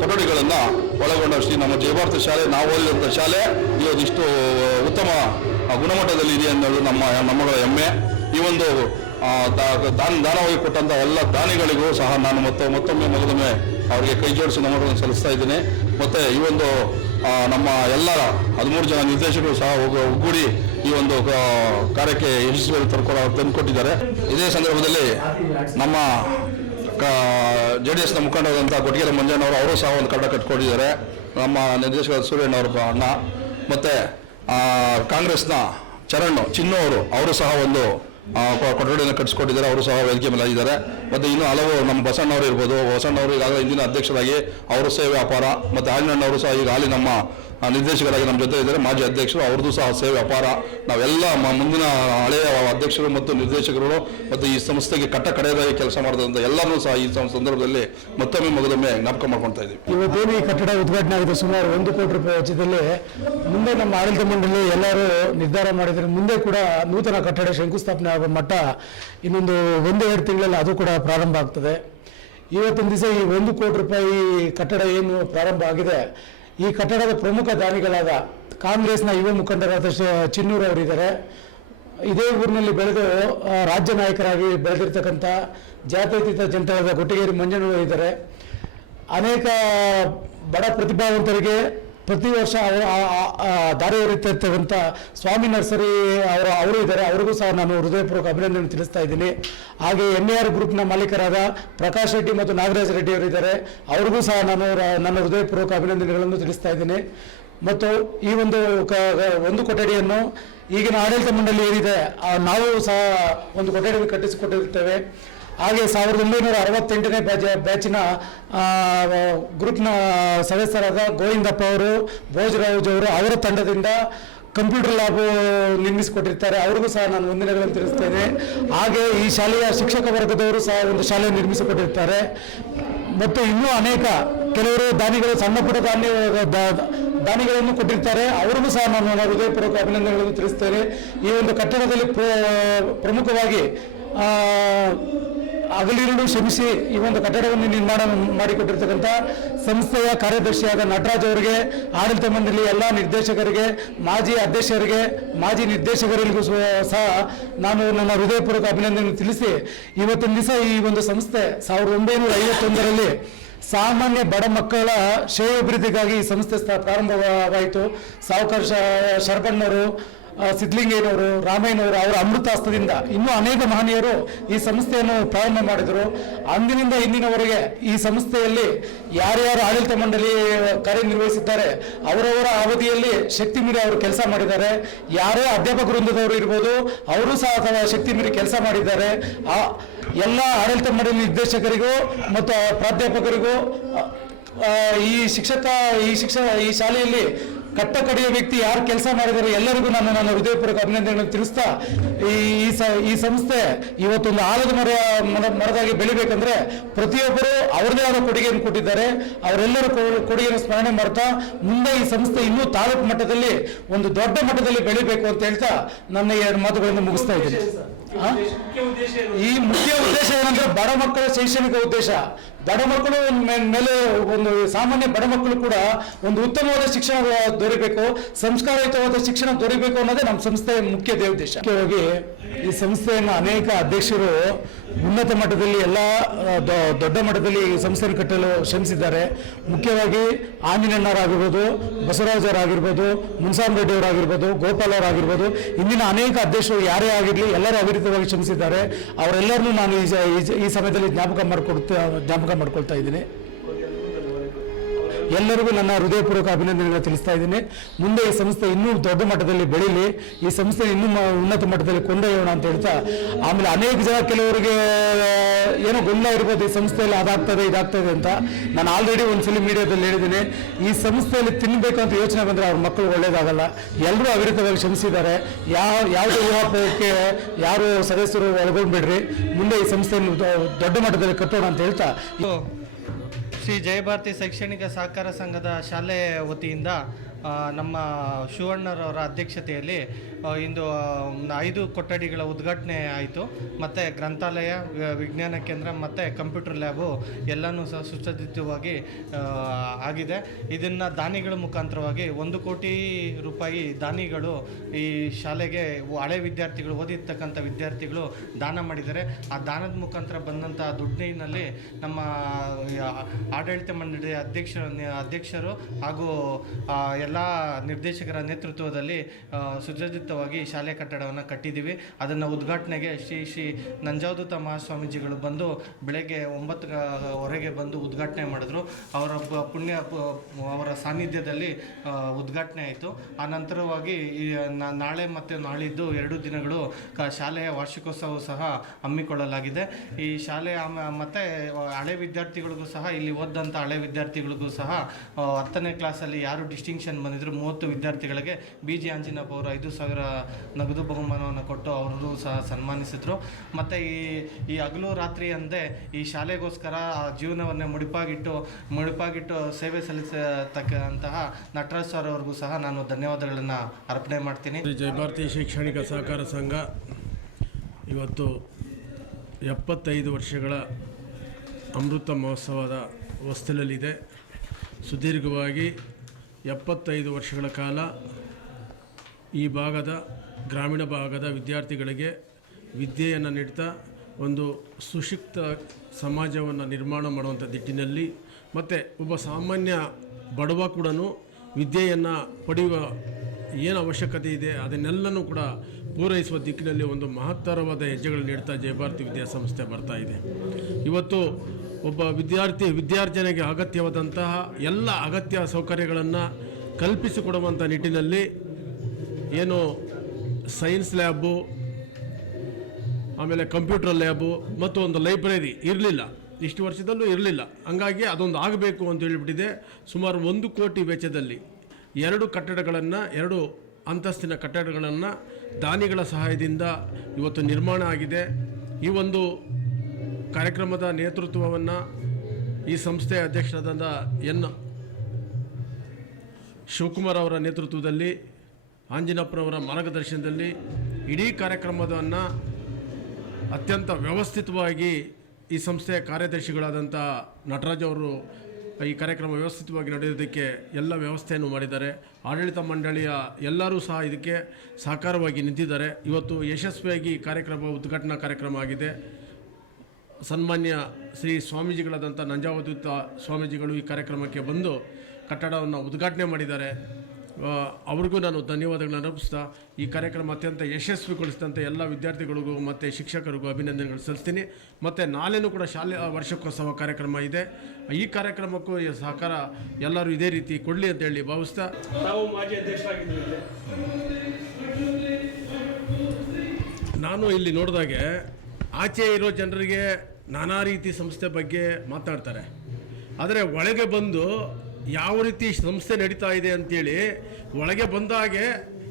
ಕೊಠಡಿಗಳನ್ನು ಒಳಗೊಂಡ ನಮ್ಮ ಜಯಭಾರತಿ ಶಾಲೆ, ನಾವು ಓದಿದಂಥ ಶಾಲೆ ಇವತ್ತಿಷ್ಟು ಉತ್ತಮ ಗುಣಮಟ್ಟದಲ್ಲಿ ಇದೆ ಅನ್ನೋದು ನಮ್ಮಗಳ ಹೆಮ್ಮೆ. ಈ ಒಂದು ದಾನವಾಗಿ ಕೊಟ್ಟಂಥ ಎಲ್ಲ ದಾನಿಗಳಿಗೂ ಸಹ ನಾನು ಮತ್ತೊಮ್ಮೆ ಅವರಿಗೆ ಕೈ ಜೋಡಿಸಿ ನಮಗಳನ್ನು ಸಲ್ಲಿಸ್ತಾ ಇದ್ದೀನಿ. ಮತ್ತು ಈ ಒಂದು ನಮ್ಮ ಎಲ್ಲ 13 ಜನ ನಿರ್ದೇಶಕರು ಸಹ ಒಗ್ಗೂಡಿ ಈ ಒಂದು ಕಾರ್ಯಕ್ಕೆ ಯಶಸ್ವಿಯಾಗಿ ತಂದುಕೊಟ್ಟಿದ್ದಾರೆ. ಇದೇ ಸಂದರ್ಭದಲ್ಲಿ ನಮ್ಮ JDSನ ಮುಖಂಡರಾದಂಥ ಕೊಟ್ಟಿಗೆರೆ ಮಂಜಣ್ಣವರು ಅವರು ಸಹ ಒಂದು ಕಟ್ಟಡ ಕಟ್ಕೊಂಡಿದ್ದಾರೆ. ನಮ್ಮ ನಿರ್ದೇಶಕ ಸೂರ್ಯಣ್ಣವರ ಅಣ್ಣ ಮತ್ತು ಕಾಂಗ್ರೆಸ್ನ ಚಿನ್ನು ಅವರು ಸಹ ಒಂದು ಕೊಠಡಿಯನ್ನು ಕಟ್ಟಿಸ್ಕೊಟ್ಟಿದ್ದಾರೆ, ಅವರು ಸಹ ವೇದಿಕೆ ಮೇಲೆ ಆಗಿದ್ದಾರೆ. ಮತ್ತು ಇನ್ನೂ ಹಲವು ನಮ್ಮ ಬಸಣ್ಣವರು ಇರ್ಬೋದು, ಬಸಣ್ಣವರು ಈಗಾಗಲೇ ಹಿಂದಿನ ಅಧ್ಯಕ್ಷರಾಗಿ ಅವರು ಸೇವೆ ಅಪಾರ. ಮತ್ತು ಆಂಜಣ್ಣವರು ಸಹ ಈಗ ಹಾಲಿ ನಮ್ಮ ನಿರ್ದೇಶಕರಾಗಿ ನಮ್ಮ ಜೊತೆ ಇದ್ದಾರೆ, ಮಾಜಿ ಅಧ್ಯಕ್ಷರು, ಅವ್ರದ್ದು ಸಹ ಸೇವೆ ಅಪಾರ. ನಾವೆಲ್ಲ ಮುಂದಿನ ಹಳೆಯ ಅಧ್ಯಕ್ಷರು ಮತ್ತು ನಿರ್ದೇಶಕರು ಮತ್ತು ಈ ಸಂಸ್ಥೆಗೆ ಕಡೆಯದಾಗಿ ಕೆಲಸ ಮಾಡಿದಂಥ ಎಲ್ಲರೂ ಸಹ ಈ ಸಂದರ್ಭದಲ್ಲಿ ಮತ್ತೊಮ್ಮೆ ಜ್ಞಾಪಕ ಮಾಡ್ಕೊಳ್ತಾ ಇದ್ದೀವಿ. ಇವತ್ತೇನು ಈ ಕಟ್ಟಡ ಉದ್ಘಾಟನೆ ಆಗಿದೆ ಒಂದೂವರೆ ಕೋಟಿ ರೂಪಾಯಿ ವೆಚ್ಚದಲ್ಲಿ, ಮುಂದೆ ನಮ್ಮ ಆಡಳಿತ ಮಂಡಳಿ ಎಲ್ಲರೂ ನಿರ್ಧಾರ ಮಾಡಿದರೆ ಮುಂದೆ ಕೂಡ ನೂತನ ಕಟ್ಟಡ ಶಂಕುಸ್ಥಾಪನೆ ಆಗುವ ಮಟ್ಟ ಇನ್ನೊಂದು 1-2 ತಿಂಗಳಲ್ಲಿ ಅದು ಕೂಡ ಪ್ರಾರಂಭ ಆಗ್ತದೆ. ಇವತ್ತೊಂದು ದಿವಸ ಈ 1 ಕೋಟಿ ರೂಪಾಯಿ ಕಟ್ಟಡ ಏನು ಪ್ರಾರಂಭ ಆಗಿದೆ, ಈ ಕಟ್ಟಡದ ಪ್ರಮುಖ ದಾನಿಗಳಾದ ಕಾಂಗ್ರೆಸ್ನ ಯುವ ಮುಖಂಡರಾದ ಚಿನ್ನೂರು ಅವರಿದ್ದಾರೆ. ಇದೇ ಊರಿನಲ್ಲಿ ಬೆಳೆದು ರಾಜ್ಯ ನಾಯಕರಾಗಿ ಬೆಳೆದಿರ್ತಕ್ಕಂಥ ಜಾತ್ಯತೀತ ಜನತಾದಳದ ಕೊಟ್ಟಿಗೇರಿ ಮಂಜಣ್ಣವರು ಇದ್ದಾರೆ. ಅನೇಕ ಬಡ ಪ್ರತಿಭಾವಂತರಿಗೆ ಪ್ರತಿ ವರ್ಷ ದಾರಿ ಹೊರಿತಿರ್ತಕ್ಕಂಥ ಸ್ವಾಮಿ ನರ್ಸರಿ ಅವರು ಇದ್ದಾರೆ. ಅವರಿಗೂ ಸಹ ನಾನು ಹೃದಯಪೂರ್ವಕ ಅಭಿನಂದನೆ ತಿಳಿಸ್ತಾ ಇದ್ದೀನಿ. ಹಾಗೆ NAR ಗ್ರೂಪ್ನ ಮಾಲೀಕರಾದ ಪ್ರಕಾಶ್ ರೆಡ್ಡಿ ಮತ್ತು ನಾಗರಾಜ್ ರೆಡ್ಡಿ ಅವರಿದ್ದಾರೆ. ಅವ್ರಿಗೂ ಸಹ ನಾನು ನನ್ನ ಹೃದಯಪೂರ್ವಕ ಅಭಿನಂದನೆಗಳನ್ನು ತಿಳಿಸ್ತಾ ಇದ್ದೀನಿ. ಮತ್ತು ಈ ಒಂದು ಕೊಠಡಿಯನ್ನು ಈಗಿನ ಆಡಳಿತ ಮಂಡಳಿ ಏನಿದೆ ನಾವು ಸಹ ಒಂದು ಕೊಠಡಿಯನ್ನು ಕಟ್ಟಿಸಿಕೊಟ್ಟಿರ್ತೇವೆ. ಹಾಗೆ 1968ನೇ ಬ್ಯಾಚಿನ ಗ್ರೂಪ್ನ ಸದಸ್ಯರಾದ ಗೋವಿಂದಪ್ಪ ಅವರು, ಭೋಜರಾಜ್ ಅವರು, ಅವರ ತಂಡದಿಂದ ಕಂಪ್ಯೂಟರ್ ಲ್ಯಾಬ್ ನಿರ್ಮಿಸಿಕೊಟ್ಟಿರ್ತಾರೆ. ಅವ್ರಿಗೂ ಸಹ ನಾನು ವಂದನೆಗಳನ್ನು ತಿಳಿಸ್ತೇನೆ. ಹಾಗೆ ಈ ಶಾಲೆಯ ಶಿಕ್ಷಕ ವರ್ಗದವರು ಸಹ ಒಂದು ಶಾಲೆ ನಿರ್ಮಿಸಿಕೊಟ್ಟಿರ್ತಾರೆ. ಮತ್ತು ಇನ್ನೂ ಅನೇಕ ಕೆಲವರು ದಾನಿಗಳು, ಸಣ್ಣ ಪುಟ್ಟ ದಾನಿಗಳನ್ನು ಕೊಟ್ಟಿರ್ತಾರೆ. ಅವರಿಗೂ ಸಹ ನಾನು ನನ್ನ ಹೃದಯಪೂರ್ವಕ ಅಭಿನಂದನೆಗಳನ್ನು ತಿಳಿಸ್ತೇನೆ. ಈ ಒಂದು ಕಟ್ಟಡದಲ್ಲಿ ಪ್ರಮುಖವಾಗಿ ಹಗಲಿರುಳು ಶ್ರಮಿಸಿ ಈ ಒಂದು ಕಟ್ಟಡವನ್ನು ನಿರ್ಮಾಣ ಮಾಡಿಕೊಟ್ಟಿರ್ತಕ್ಕಂಥ ಸಂಸ್ಥೆಯ ಕಾರ್ಯದರ್ಶಿಯಾದ ನಟರಾಜ್ ಅವರಿಗೆ, ಆಡಳಿತ ಮಂಡಳಿ ಎಲ್ಲ ನಿರ್ದೇಶಕರಿಗೆ, ಮಾಜಿ ಅಧ್ಯಕ್ಷರಿಗೆ, ಮಾಜಿ ನಿರ್ದೇಶಕರಿಗೂ ಸಹ ನಾನು ನನ್ನ ಹೃದಯಪೂರ್ವಕ ಅಭಿನಂದನೆ ತಿಳಿಸಿ, ಇವತ್ತಿನ ದಿವಸ ಈ ಒಂದು ಸಂಸ್ಥೆ 1951ರಲ್ಲಿ ಸಾಮಾನ್ಯ ಬಡ ಮಕ್ಕಳ ಶ್ರೇಯೋಭಿವೃದ್ಧಿಗಾಗಿ ಈ ಸಂಸ್ಥೆ ಪ್ರಾರಂಭವಾಯಿತು. ಸಾವುಕಾರ ಶರಬಣ್ಣವರು, ಸಿದ್ಲಿಂಗಯ್ಯನವರು, ರಾಮಯ್ಯನವರು ಅವರ ಅಮೃತಾಸ್ತದಿಂದ ಇನ್ನೂ ಅನೇಕ ಮಹನೀಯರು ಈ ಸಂಸ್ಥೆಯನ್ನು ಪ್ರಾರಂಭ ಮಾಡಿದರು. ಅಂದಿನಿಂದ ಇಂದಿನವರೆಗೆ ಈ ಸಂಸ್ಥೆಯಲ್ಲಿ ಯಾರ್ಯಾರು ಆಡಳಿತ ಮಂಡಳಿ ಕಾರ್ಯನಿರ್ವಹಿಸಿದ್ದಾರೆ ಅವರವರ ಅವಧಿಯಲ್ಲಿ ಶಕ್ತಿ ಮೀರಿ ಅವರು ಕೆಲಸ ಮಾಡಿದ್ದಾರೆ. ಯಾರೇ ಅಧ್ಯಾಪಕ ವೃಂದದವರು ಇರ್ಬೋದು, ಅವರು ಸಹ ಶಕ್ತಿ ಮೀರಿ ಕೆಲಸ ಮಾಡಿದ್ದಾರೆ. ಎಲ್ಲ ಆಡಳಿತ ಮಂಡಳಿ ನಿರ್ದೇಶಕರಿಗೂ ಮತ್ತು ಪ್ರಾಧ್ಯಾಪಕರಿಗೂ ಈ ಶಾಲೆಯಲ್ಲಿ ಕಟ್ಟಕಡೆಯ ವ್ಯಕ್ತಿ ಯಾರು ಕೆಲಸ ಮಾಡಿದ್ದಾರೆ ಎಲ್ಲರಿಗೂ ನಾನು ನನ್ನ ಹೃದಯಪೂರ್ವಕ ಅಭಿನಂದನೆಗಳನ್ನು ತಿಳಿಸ್ತಾ, ಈ ಸಂಸ್ಥೆ ಇವತ್ತೊಂದು ಆಲದ ಮರದಾಗಿ ಬೆಳಿಬೇಕಂದ್ರೆ ಪ್ರತಿಯೊಬ್ಬರು ಅವ್ರದೇ ಆದ ಕೊಡುಗೆಯನ್ನು ಕೊಟ್ಟಿದ್ದಾರೆ. ಅವರೆಲ್ಲರ ಕೊಡುಗೆಯನ್ನು ಸ್ಮರಣೆ ಮಾಡ್ತಾ ಮುಂದೆ ಈ ಸಂಸ್ಥೆ ಇನ್ನೂ ತಾಲೂಕು ಮಟ್ಟದಲ್ಲಿ ಒಂದು ದೊಡ್ಡ ಮಟ್ಟದಲ್ಲಿ ಬೆಳಿಬೇಕು ಅಂತ ಹೇಳ್ತಾ ನನ್ನ 2 ಮಾತುಗಳನ್ನು ಮುಗಿಸ್ತಾ ಇದ್ದೀನಿ. ಈ ಮುಖ್ಯ ಉದ್ದೇಶ ಏನಂದ್ರೆ ಬಡ ಮಕ್ಕಳ ಶೈಕ್ಷಣಿಕ ಉದ್ದೇಶ. ಬಡ ಮಕ್ಕಳು ಮೇಲೆ ಒಂದು ಸಾಮಾನ್ಯ ಬಡ ಮಕ್ಕಳು ಕೂಡ ಒಂದು ಉತ್ತಮವಾದ ಶಿಕ್ಷಣ ದೊರೆಯಬೇಕು, ಸಂಸ್ಕಾರಯುತವಾದ ಶಿಕ್ಷಣ ದೊರೆಯಬೇಕು ಅನ್ನೋದೇ ನಮ್ಮ ಸಂಸ್ಥೆಯ ಮುಖ್ಯ ಉದ್ದೇಶ. ಮುಖ್ಯವಾಗಿ ಈ ಸಂಸ್ಥೆಯನ್ನು ಅನೇಕ ಅಧ್ಯಕ್ಷರು ಉನ್ನತ ಮಟ್ಟದಲ್ಲಿ ಎಲ್ಲ ದೊಡ್ಡ ಮಟ್ಟದಲ್ಲಿ ಈ ಸಂಸ್ಥೆಯನ್ನು ಕಟ್ಟಲು ಶ್ರಮಿಸಿದ್ದಾರೆ. ಮುಖ್ಯವಾಗಿ ಆಂಜನೇಯನವರಾಗಿರ್ಬೋದು, ಬಸವರಾಜರಾಗಿರ್ಬೋದು, ಮುನ್ಸಾಮ್ ರೆಡ್ಡಿ ಅವರಾಗಿರ್ಬೋದು, ಗೋಪಾಲ್ ಅವರಾಗಿರ್ಬೋದು, ಇಂದಿನ ಅನೇಕ ಅಧ್ಯಕ್ಷರು ಯಾರೇ ಆಗಿರಲಿ ಎಲ್ಲರೂ ಅವಿರತವಾಗಿ ಶ್ರಮಿಸಿದ್ದಾರೆ. ಅವರೆಲ್ಲರನ್ನೂ ನಾನು ಈ ಸಮಯದಲ್ಲಿ ಜ್ಞಾಪಕ ಮಾಡ್ಕೊಳ್ತಾ ಇದ್ದೀನಿ. ಎಲ್ಲರಿಗೂ ನನ್ನ ಹೃದಯಪೂರ್ವಕ ಅಭಿನಂದನೆಗಳನ್ನು ತಿಳಿಸ್ತಾ ಇದ್ದೀನಿ. ಮುಂದೆ ಈ ಸಂಸ್ಥೆ ಇನ್ನೂ ದೊಡ್ಡ ಮಟ್ಟದಲ್ಲಿ ಬೆಳೀಲಿ, ಈ ಸಂಸ್ಥೆ ಇನ್ನೂ ಉನ್ನತ ಮಟ್ಟದಲ್ಲಿ ಕೊಂಡೊಯ್ಯೋಣ ಅಂತ ಹೇಳ್ತಾ, ಆಮೇಲೆ ಅನೇಕ ಜನ ಕೆಲವರಿಗೆ ಏನೋ ಗೊಂದಲ ಇರ್ಬೋದು ಈ ಸಂಸ್ಥೆಯಲ್ಲಿ ಅದಾಗ್ತದೆ ಇದಾಗ್ತದೆ ಅಂತ. ನಾನು ಆಲ್ರೆಡಿ ಒಂದ್ಸಲಿ ಮೀಡಿಯಾದಲ್ಲಿ ಹೇಳಿದ್ದೀನಿ, ಈ ಸಂಸ್ಥೆಯಲ್ಲಿ ತಿನ್ನಬೇಕು ಅಂತ ಯೋಚನೆ ಬಂದರೆ ಅವ್ರ ಮಕ್ಕಳು ಒಳ್ಳೇದಾಗಲ್ಲ. ಎಲ್ಲರೂ ಅವಿರತವಾಗಿ ಶ್ರಮಿಸಿದ್ದಾರೆ. ಯಾವುದೇ ಊಹಾಪೋಹಕ್ಕೆ ಯಾರು ಸದಸ್ಯರು ಒಳಗೊಂಡ್ಬಿಡ್ರಿ, ಮುಂದೆ ಈ ಸಂಸ್ಥೆಯನ್ನು ದೊಡ್ಡ ಮಟ್ಟದಲ್ಲಿ ಕಟ್ಟೋಣ ಅಂತ ಹೇಳ್ತಾ, ಶ್ರೀ ಜಯಭಾರತಿ ಶೈಕ್ಷಣಿಕ ಸಹಕಾರ ಸಂಘದ ಶಾಲೆ ವತಿಯಿಂದ ನಮ್ಮ ಶಿವಣ್ಣರವರ ಅಧ್ಯಕ್ಷತೆಯಲ್ಲಿ ಇಂದು 5 ಕೊಠಡಿಗಳ ಉದ್ಘಾಟನೆ ಆಯಿತು. ಮತ್ತು ಗ್ರಂಥಾಲಯ, ವಿಜ್ಞಾನ ಕೇಂದ್ರ ಮತ್ತು ಕಂಪ್ಯೂಟರ್ ಲ್ಯಾಬು ಎಲ್ಲನೂ ಸಹ ಸುಸಜ್ಜಿತವಾಗಿ ಆಗಿದೆ. ಇದನ್ನು ದಾನಿಗಳ ಮುಖಾಂತರವಾಗಿ 1 ಕೋಟಿ ರೂಪಾಯಿ ದಾನಿಗಳು ಈ ಶಾಲೆಗೆ ಹಳೆ ವಿದ್ಯಾರ್ಥಿಗಳು, ಓದಿರ್ತಕ್ಕಂಥ ವಿದ್ಯಾರ್ಥಿಗಳು ದಾನ ಮಾಡಿದ್ದಾರೆ. ಆ ದಾನದ ಮುಖಾಂತರ ಬಂದಂಥ ದುಡ್ಡಿನಲ್ಲಿ ನಮ್ಮ ಆಡಳಿತ ಮಂಡಳಿ ಅಧ್ಯಕ್ಷರು ಹಾಗೂ ಎಲ್ಲ ನಿರ್ದೇಶಕರ ನೇತೃತ್ವದಲ್ಲಿ ಸುಸಜ್ಜಿತವಾಗಿ ಶಾಲೆ ಕಟ್ಟಡವನ್ನು ಕಟ್ಟಿದ್ದೀವಿ. ಅದನ್ನು ಉದ್ಘಾಟನೆಗೆ ಶ್ರೀ ನಂಜಾವಧೂತ ಮಹಾಸ್ವಾಮೀಜಿಗಳು ಬಂದು ಬೆಳಗ್ಗೆ 9 ಬಂದು ಉದ್ಘಾಟನೆ ಮಾಡಿದ್ರು. ಅವರ ಅವರ ಸಾನ್ನಿಧ್ಯದಲ್ಲಿ ಉದ್ಘಾಟನೆ ಆಯಿತು. ಆ ನಂತರವಾಗಿ ನಾಳೆ ಮತ್ತು ನಾಳಿದ್ದು 2 ದಿನಗಳು ಶಾಲೆಯ ವಾರ್ಷಿಕೋತ್ಸವ ಸಹ ಹಮ್ಮಿಕೊಳ್ಳಲಾಗಿದೆ. ಈ ಶಾಲೆ ಮತ್ತು ಹಳೆ ವಿದ್ಯಾರ್ಥಿಗಳಿಗೂ ಸಹ, ಇಲ್ಲಿ ಓದಂಥ ಹಳೆ ವಿದ್ಯಾರ್ಥಿಗಳಿಗೂ ಸಹ 10ನೇ ಕ್ಲಾಸಲ್ಲಿ ಯಾರು ಡಿಸ್ಟಿಂಕ್ಷನ್ ಬಂದಿದ್ರು 30 ವಿದ್ಯಾರ್ಥಿಗಳಿಗೆ BG ಆಂಜಿನಪ್ಪ ಅವರು 5,000 ನಗದು ಬಹುಮಾನವನ್ನು ಕೊಟ್ಟು ಅವರು ಸಹ ಸನ್ಮಾನಿಸಿದರು. ಮತ್ತು ಈ ಹಗಲು ರಾತ್ರಿ ಅಂದೇ ಈ ಶಾಲೆಗೋಸ್ಕರ ಜೀವನವನ್ನೇ ಮುಡಿಪಾಗಿಟ್ಟು ಸೇವೆ ಸಲ್ಲಿಸತಕ್ಕಂತಹ ನಟರಾಜ್ ಸರ್ ಅವ್ರಿಗೂ ಸಹ ನಾನು ಧನ್ಯವಾದಗಳನ್ನು ಅರ್ಪಣೆ ಮಾಡ್ತೀನಿ. ಜಯ ಭಾರತಿ ಶೈಕ್ಷಣಿಕ ಸಹಕಾರ ಸಂಘ ಇವತ್ತು 75 ವರ್ಷಗಳ ಅಮೃತ ಮಹೋತ್ಸವದ ಹೊಸ್ತಿಲಲ್ಲಿದೆ. ಸುದೀರ್ಘವಾಗಿ 75 ವರ್ಷಗಳ ಕಾಲ ಈ ಭಾಗದ ಗ್ರಾಮೀಣ ಭಾಗದ ವಿದ್ಯಾರ್ಥಿಗಳಿಗೆ ವಿದ್ಯೆಯನ್ನು ನೀಡ್ತಾ ಒಂದು ಸುಶಿಕ್ತ ಸಮಾಜವನ್ನು ನಿರ್ಮಾಣ ಮಾಡುವಂಥ ನಿಟ್ಟಿನಲ್ಲಿ ಮತ್ತು ಒಬ್ಬ ಸಾಮಾನ್ಯ ಬಡವ ಕೂಡ ವಿದ್ಯೆಯನ್ನು ಪಡೆಯುವ ಏನು ಅವಶ್ಯಕತೆ ಇದೆ ಅದನ್ನೆಲ್ಲನೂ ಕೂಡ ಪೂರೈಸುವ ದಿಕ್ಕಿನಲ್ಲಿ ಒಂದು ಮಹತ್ತರವಾದ ಹೆಜ್ಜೆಗಳು ನೀಡ್ತಾ ಜಯಭಾರತಿ ವಿದ್ಯಾಸಂಸ್ಥೆ ಬರ್ತಾ ಇದೆ. ಇವತ್ತು ಒಬ್ಬ ವಿದ್ಯಾರ್ಜನೆಗೆ ಅಗತ್ಯವಾದಂತಹ ಎಲ್ಲ ಅಗತ್ಯ ಸೌಕರ್ಯಗಳನ್ನು ಕಲ್ಪಿಸಿಕೊಡುವಂಥ ನಿಟ್ಟಿನಲ್ಲಿ ಏನು ಸೈನ್ಸ್ ಲ್ಯಾಬು, ಆಮೇಲೆ ಕಂಪ್ಯೂಟರ್ ಲ್ಯಾಬು ಮತ್ತು ಒಂದು ಲೈಬ್ರರಿ ಇರಲಿಲ್ಲ, ಇಷ್ಟು ವರ್ಷದಲ್ಲೂ ಇರಲಿಲ್ಲ. ಹಂಗಾಗಿ ಅದೊಂದು ಆಗಬೇಕು ಅಂತ ಹೇಳಿಬಿಟ್ಟಿದೆ. ಸುಮಾರು 1 ಕೋಟಿ ವೆಚ್ಚದಲ್ಲಿ 2 ಕಟ್ಟಡಗಳನ್ನು, 2 ಅಂತಸ್ತಿನ ಕಟ್ಟಡಗಳನ್ನು ದಾನಿಗಳ ಸಹಾಯದಿಂದ ಇವತ್ತು ನಿರ್ಮಾಣ ಆಗಿದೆ. ಈ ಒಂದು ಕಾರ್ಯಕ್ರಮದ ನೇತೃತ್ವವನ್ನು ಈ ಸಂಸ್ಥೆಯ ಅಧ್ಯಕ್ಷರಾದ ಎನ್ ಶಿವಕುಮಾರ್ ಅವರ ನೇತೃತ್ವದಲ್ಲಿ, ಆಂಜಿನಪ್ಪನವರ ಮಾರ್ಗದರ್ಶನದಲ್ಲಿ ಇಡೀ ಕಾರ್ಯಕ್ರಮವನ್ನು ಅತ್ಯಂತ ವ್ಯವಸ್ಥಿತವಾಗಿ ಈ ಸಂಸ್ಥೆಯ ಕಾರ್ಯದರ್ಶಿಗಳಾದಂಥ ನಟರಾಜ್ ಅವರು ಈ ಕಾರ್ಯಕ್ರಮ ವ್ಯವಸ್ಥಿತವಾಗಿ ನಡೆಯೋದಕ್ಕೆ ಎಲ್ಲ ವ್ಯವಸ್ಥೆಯನ್ನು ಮಾಡಿದ್ದಾರೆ. ಆಡಳಿತ ಮಂಡಳಿಯ ಎಲ್ಲರೂ ಸಹ ಇದಕ್ಕೆ ಸಹಕಾರವಾಗಿ ನಿಂತಿದ್ದಾರೆ. ಇವತ್ತು ಯಶಸ್ವಿಯಾಗಿ ಉದ್ಘಾಟನಾ ಕಾರ್ಯಕ್ರಮ ಆಗಿದೆ. ಸನ್ಮಾನ್ಯ ಶ್ರೀ ಸ್ವಾಮೀಜಿಗಳಾದಂಥ ನಂಜಾವಧೂತ ಸ್ವಾಮೀಜಿಗಳು ಈ ಕಾರ್ಯಕ್ರಮಕ್ಕೆ ಬಂದು ಕಟ್ಟಡವನ್ನು ಉದ್ಘಾಟನೆ ಮಾಡಿದ್ದಾರೆ. ಅವ್ರಿಗೂ ನಾನು ಧನ್ಯವಾದಗಳನ್ನು ಅರ್ಪಿಸ್ತಾ ಈ ಕಾರ್ಯಕ್ರಮ ಅತ್ಯಂತ ಯಶಸ್ವಿಗೊಳಿಸಿದಂಥ ಎಲ್ಲ ವಿದ್ಯಾರ್ಥಿಗಳಿಗೂ ಮತ್ತು ಶಿಕ್ಷಕರಿಗೂ ಅಭಿನಂದನೆಗಳು ಸಲ್ಲಿಸ್ತೀನಿ. ಮತ್ತು ನಾಳೆನೂ ಕೂಡ ಶಾಲೆ ವಾರ್ಷಿಕೋತ್ಸವ ಕಾರ್ಯಕ್ರಮ ಇದೆ. ಈ ಕಾರ್ಯಕ್ರಮಕ್ಕೂ ಸಹಕಾರ ಎಲ್ಲರೂ ಇದೇ ರೀತಿ ಕೊಡಲಿ ಅಂತೇಳಿ ಭಾವಿಸ್ತಾ, ತಾವು ಮಾಜಿ ಅಧ್ಯಕ್ಷರಾಗಿದ್ದೀರಿ. ನಾನು ಇಲ್ಲಿ ನೋಡಿದಾಗೆ ಆಚೆ ಇರೋ ಜನರಿಗೆ ನಾನಾ ರೀತಿ ಸಂಸ್ಥೆ ಬಗ್ಗೆ ಮಾತನಾಡ್ತಾರೆ. ಆದರೆ ಒಳಗೆ ಬಂದು ಯಾವ ರೀತಿ ಸಂಸ್ಥೆ ನಡೀತಾ ಇದೆ ಅಂಥೇಳಿ ಒಳಗೆ ಬಂದಾಗೆ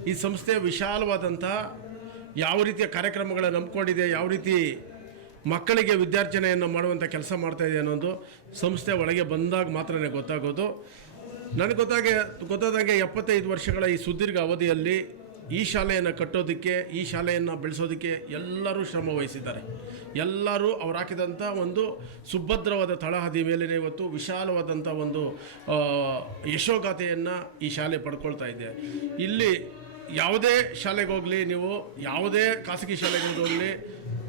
ಈ ಸಂಸ್ಥೆ ವಿಶಾಲವಾದಂಥ ಯಾವ ರೀತಿಯ ಕಾರ್ಯಕ್ರಮಗಳನ್ನು ನಂಬ್ಕೊಂಡಿದೆ, ಯಾವ ರೀತಿ ಮಕ್ಕಳಿಗೆ ವಿದ್ಯಾರ್ಜನೆಯನ್ನು ಮಾಡುವಂಥ ಕೆಲಸ ಮಾಡ್ತಾಯಿದೆ ಅನ್ನೋದು ಸಂಸ್ಥೆ ಒಳಗೆ ಬಂದಾಗ ಮಾತ್ರನೇ ಗೊತ್ತಾಗೋದು. ನನಗೆ ಗೊತ್ತಾದಾಗೆ 75 ವರ್ಷಗಳ ಈ ಸುದೀರ್ಘ ಅವಧಿಯಲ್ಲಿ ಈ ಶಾಲೆಯನ್ನು ಕಟ್ಟೋದಕ್ಕೆ, ಈ ಶಾಲೆಯನ್ನು ಬೆಳೆಸೋದಕ್ಕೆ ಎಲ್ಲರೂ ಶ್ರಮ ವಹಿಸಿದ್ದಾರೆ. ಎಲ್ಲರೂ ಅವ್ರು ಹಾಕಿದಂಥ ಒಂದು ಸುಭದ್ರವಾದ ತಳಹದಿ ಮೇಲೆ ಇವತ್ತು ವಿಶಾಲವಾದಂಥ ಒಂದು ಯಶೋಗಾಥೆಯನ್ನು ಈ ಶಾಲೆ ಪಡ್ಕೊಳ್ತಾ ಇದೆ. ಇಲ್ಲಿ ಯಾವುದೇ ಶಾಲೆಗೆ ಹೋಗಲಿ, ನೀವು ಯಾವುದೇ ಖಾಸಗಿ ಶಾಲೆಗೆ ಹೋಗಲಿ,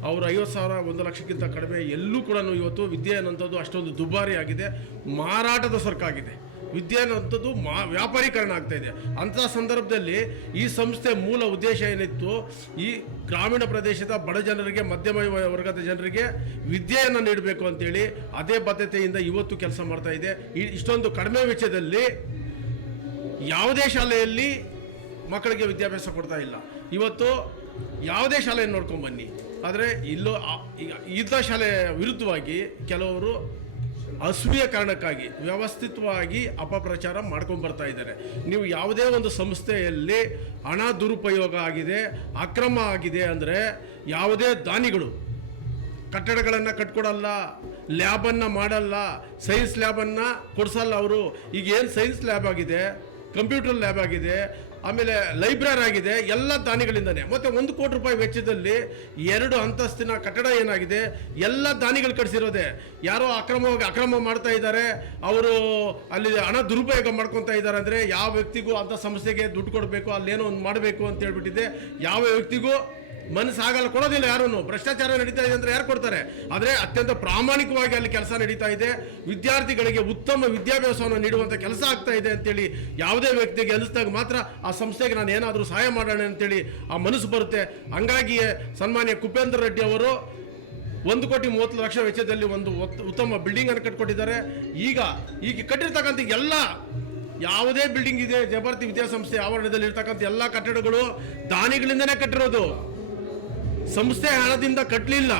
ಅವರು 50,000 1 ಲಕ್ಷಕ್ಕಿಂತ ಕಡಿಮೆ ಎಲ್ಲೂ ಕೂಡ ಇವತ್ತು ವಿದ್ಯೆ ಅನ್ನೋಂಥದ್ದು ಅಷ್ಟೊಂದು ದುಬಾರಿ ಆಗಿದೆ, ಮಾರಾಟದ ಸರಕಾಗಿದೆ. ವಿದ್ಯೆ ಅನ್ನೋಂಥದ್ದು ವ್ಯಾಪಾರೀಕರಣ ಆಗ್ತಾಯಿದೆ. ಅಂಥ ಸಂದರ್ಭದಲ್ಲಿ ಈ ಸಂಸ್ಥೆ ಮೂಲ ಉದ್ದೇಶ ಏನಿತ್ತು, ಈ ಗ್ರಾಮೀಣ ಪ್ರದೇಶದ ಬಡ ಜನರಿಗೆ, ಮಧ್ಯಮ ವರ್ಗದ ಜನರಿಗೆ ವಿದ್ಯೆಯನ್ನು ನೀಡಬೇಕು ಅಂತೇಳಿ ಅದೇ ಬದ್ಧತೆಯಿಂದ ಇವತ್ತು ಕೆಲಸ ಮಾಡ್ತಾ ಇದೆ. ಇಷ್ಟೊಂದು ಕಡಿಮೆ ವೆಚ್ಚದಲ್ಲಿ ಯಾವುದೇ ಶಾಲೆಯಲ್ಲಿ ಮಕ್ಕಳಿಗೆ ವಿದ್ಯಾಭ್ಯಾಸ ಕೊಡ್ತಾ ಇಲ್ಲ. ಇವತ್ತು ಯಾವುದೇ ಶಾಲೆಯನ್ನು ನೋಡ್ಕೊಂಬನ್ನಿ, ಆದರೆ ಇಲ್ಲೂ ಇದ್ದ ಶಾಲೆಯ ವಿರುದ್ಧವಾಗಿ ಕೆಲವರು ಅಸೂಯೆ ಕಾರಣಕ್ಕಾಗಿ ವ್ಯವಸ್ಥಿತವಾಗಿ ಅಪಪ್ರಚಾರ ಮಾಡ್ಕೊಂಡು ಬರ್ತಾ ಇದ್ದಾರೆ. ನೀವು ಯಾವುದೇ ಒಂದು ಸಂಸ್ಥೆಯಲ್ಲಿ ಹಣ ದುರುಪಯೋಗ ಆಗಿದೆ, ಅಕ್ರಮ ಆಗಿದೆ ಅಂದರೆ ಯಾವುದೇ ದಾನಿಗಳು ಕಟ್ಟಡಗಳನ್ನು ಕಟ್ಕೊಡಲ್ಲ, ಲ್ಯಾಬನ್ನು ಮಾಡಲ್ಲ, ಸೈನ್ಸ್ ಲ್ಯಾಬನ್ನು ಕೊಡಿಸಲ್ಲ ಅವರು. ಈಗ ಏನು ಸೈನ್ಸ್ ಲ್ಯಾಬ್ ಆಗಿದೆ, ಕಂಪ್ಯೂಟರ್ ಲ್ಯಾಬ್ ಆಗಿದೆ, ಆಮೇಲೆ ಲೈಬ್ರರಿ ಆಗಿದೆ, ಎಲ್ಲ ದಾನಿಗಳಿಂದನೇ. ಮತ್ತು 1 ಕೋಟಿ ರೂಪಾಯಿ ವೆಚ್ಚದಲ್ಲಿ 2 ಅಂತಸ್ತಿನ ಕಟ್ಟಡ ಏನಾಗಿದೆ, ಎಲ್ಲ ದಾನಿಗಳು ಕಟ್ಟಿಸಿರೋದೆ. ಯಾರೋ ಅಕ್ರಮ ಮಾಡ್ತಾ ಇದ್ದಾರೆ, ಅವರು ಅಲ್ಲಿ ಹಣ ದುರುಪಯೋಗ ಮಾಡ್ಕೊತಾ ಇದ್ದಾರೆ. ಅಂದರೆ ಯಾವ ವ್ಯಕ್ತಿಗೂ ಅಂಥ ಸಂಸ್ಥೆಗೆ ದುಡ್ಡು ಕೊಡಬೇಕು, ಅಲ್ಲೇನೋ ಒಂದು ಮಾಡಬೇಕು ಅಂತ ಹೇಳ್ಬಿಟ್ಟಿದೆ. ಯಾವ ವ್ಯಕ್ತಿಗೂ ಮನಸ್ಸಾಗಲ್ಲ, ಕೊಡೋದಿಲ್ಲ ಯಾರೂ. ಭ್ರಷ್ಟಾಚಾರ ನಡೀತಾ ಇದೆ ಅಂದರೆ ಯಾರು ಕೊಡ್ತಾರೆ? ಆದರೆ ಅತ್ಯಂತ ಪ್ರಾಮಾಣಿಕವಾಗಿ ಅಲ್ಲಿ ಕೆಲಸ ನಡೀತಾ ಇದೆ. ವಿದ್ಯಾರ್ಥಿಗಳಿಗೆ ಉತ್ತಮ ವಿದ್ಯಾಭ್ಯಾಸವನ್ನು ನೀಡುವಂಥ ಕೆಲಸ ಆಗ್ತಾ ಇದೆ ಅಂತೇಳಿ ಯಾವುದೇ ವ್ಯಕ್ತಿಗೆ ಅನಿಸಿದಾಗ ಮಾತ್ರ ಆ ಸಂಸ್ಥೆಗೆ ನಾನು ಏನಾದರೂ ಸಹಾಯ ಮಾಡೋಣ ಅಂತೇಳಿ ಆ ಮನಸ್ಸು ಬರುತ್ತೆ. ಹಂಗಾಗಿಯೇ ಸನ್ಮಾನ್ಯ ಕುಪೇಂದ್ರ ರೆಡ್ಡಿ ಅವರು 1,30,00,000 ವೆಚ್ಚದಲ್ಲಿ ಒಂದು ಉತ್ತಮ ಬಿಲ್ಡಿಂಗ್ ಅನ್ನು ಕಟ್ಕೊಟ್ಟಿದ್ದಾರೆ. ಈಗ ಕಟ್ಟಿರ್ತಕ್ಕಂಥ ಎಲ್ಲ ಯಾವುದೇ ಬಿಲ್ಡಿಂಗ್ ಇದೆ ಜಯಭಾರತಿ ವಿದ್ಯಾಸಂಸ್ಥೆ ಆವರಣದಲ್ಲಿ ಇರ್ತಕ್ಕಂಥ ಎಲ್ಲ ಕಟ್ಟಡಗಳು ದಾನಿಗಳಿಂದನೇ ಕಟ್ಟಿರೋದು, ಸಂಸ್ಥೆ ಹಣದಿಂದ ಕಟ್ಟಲಿಲ್ಲ.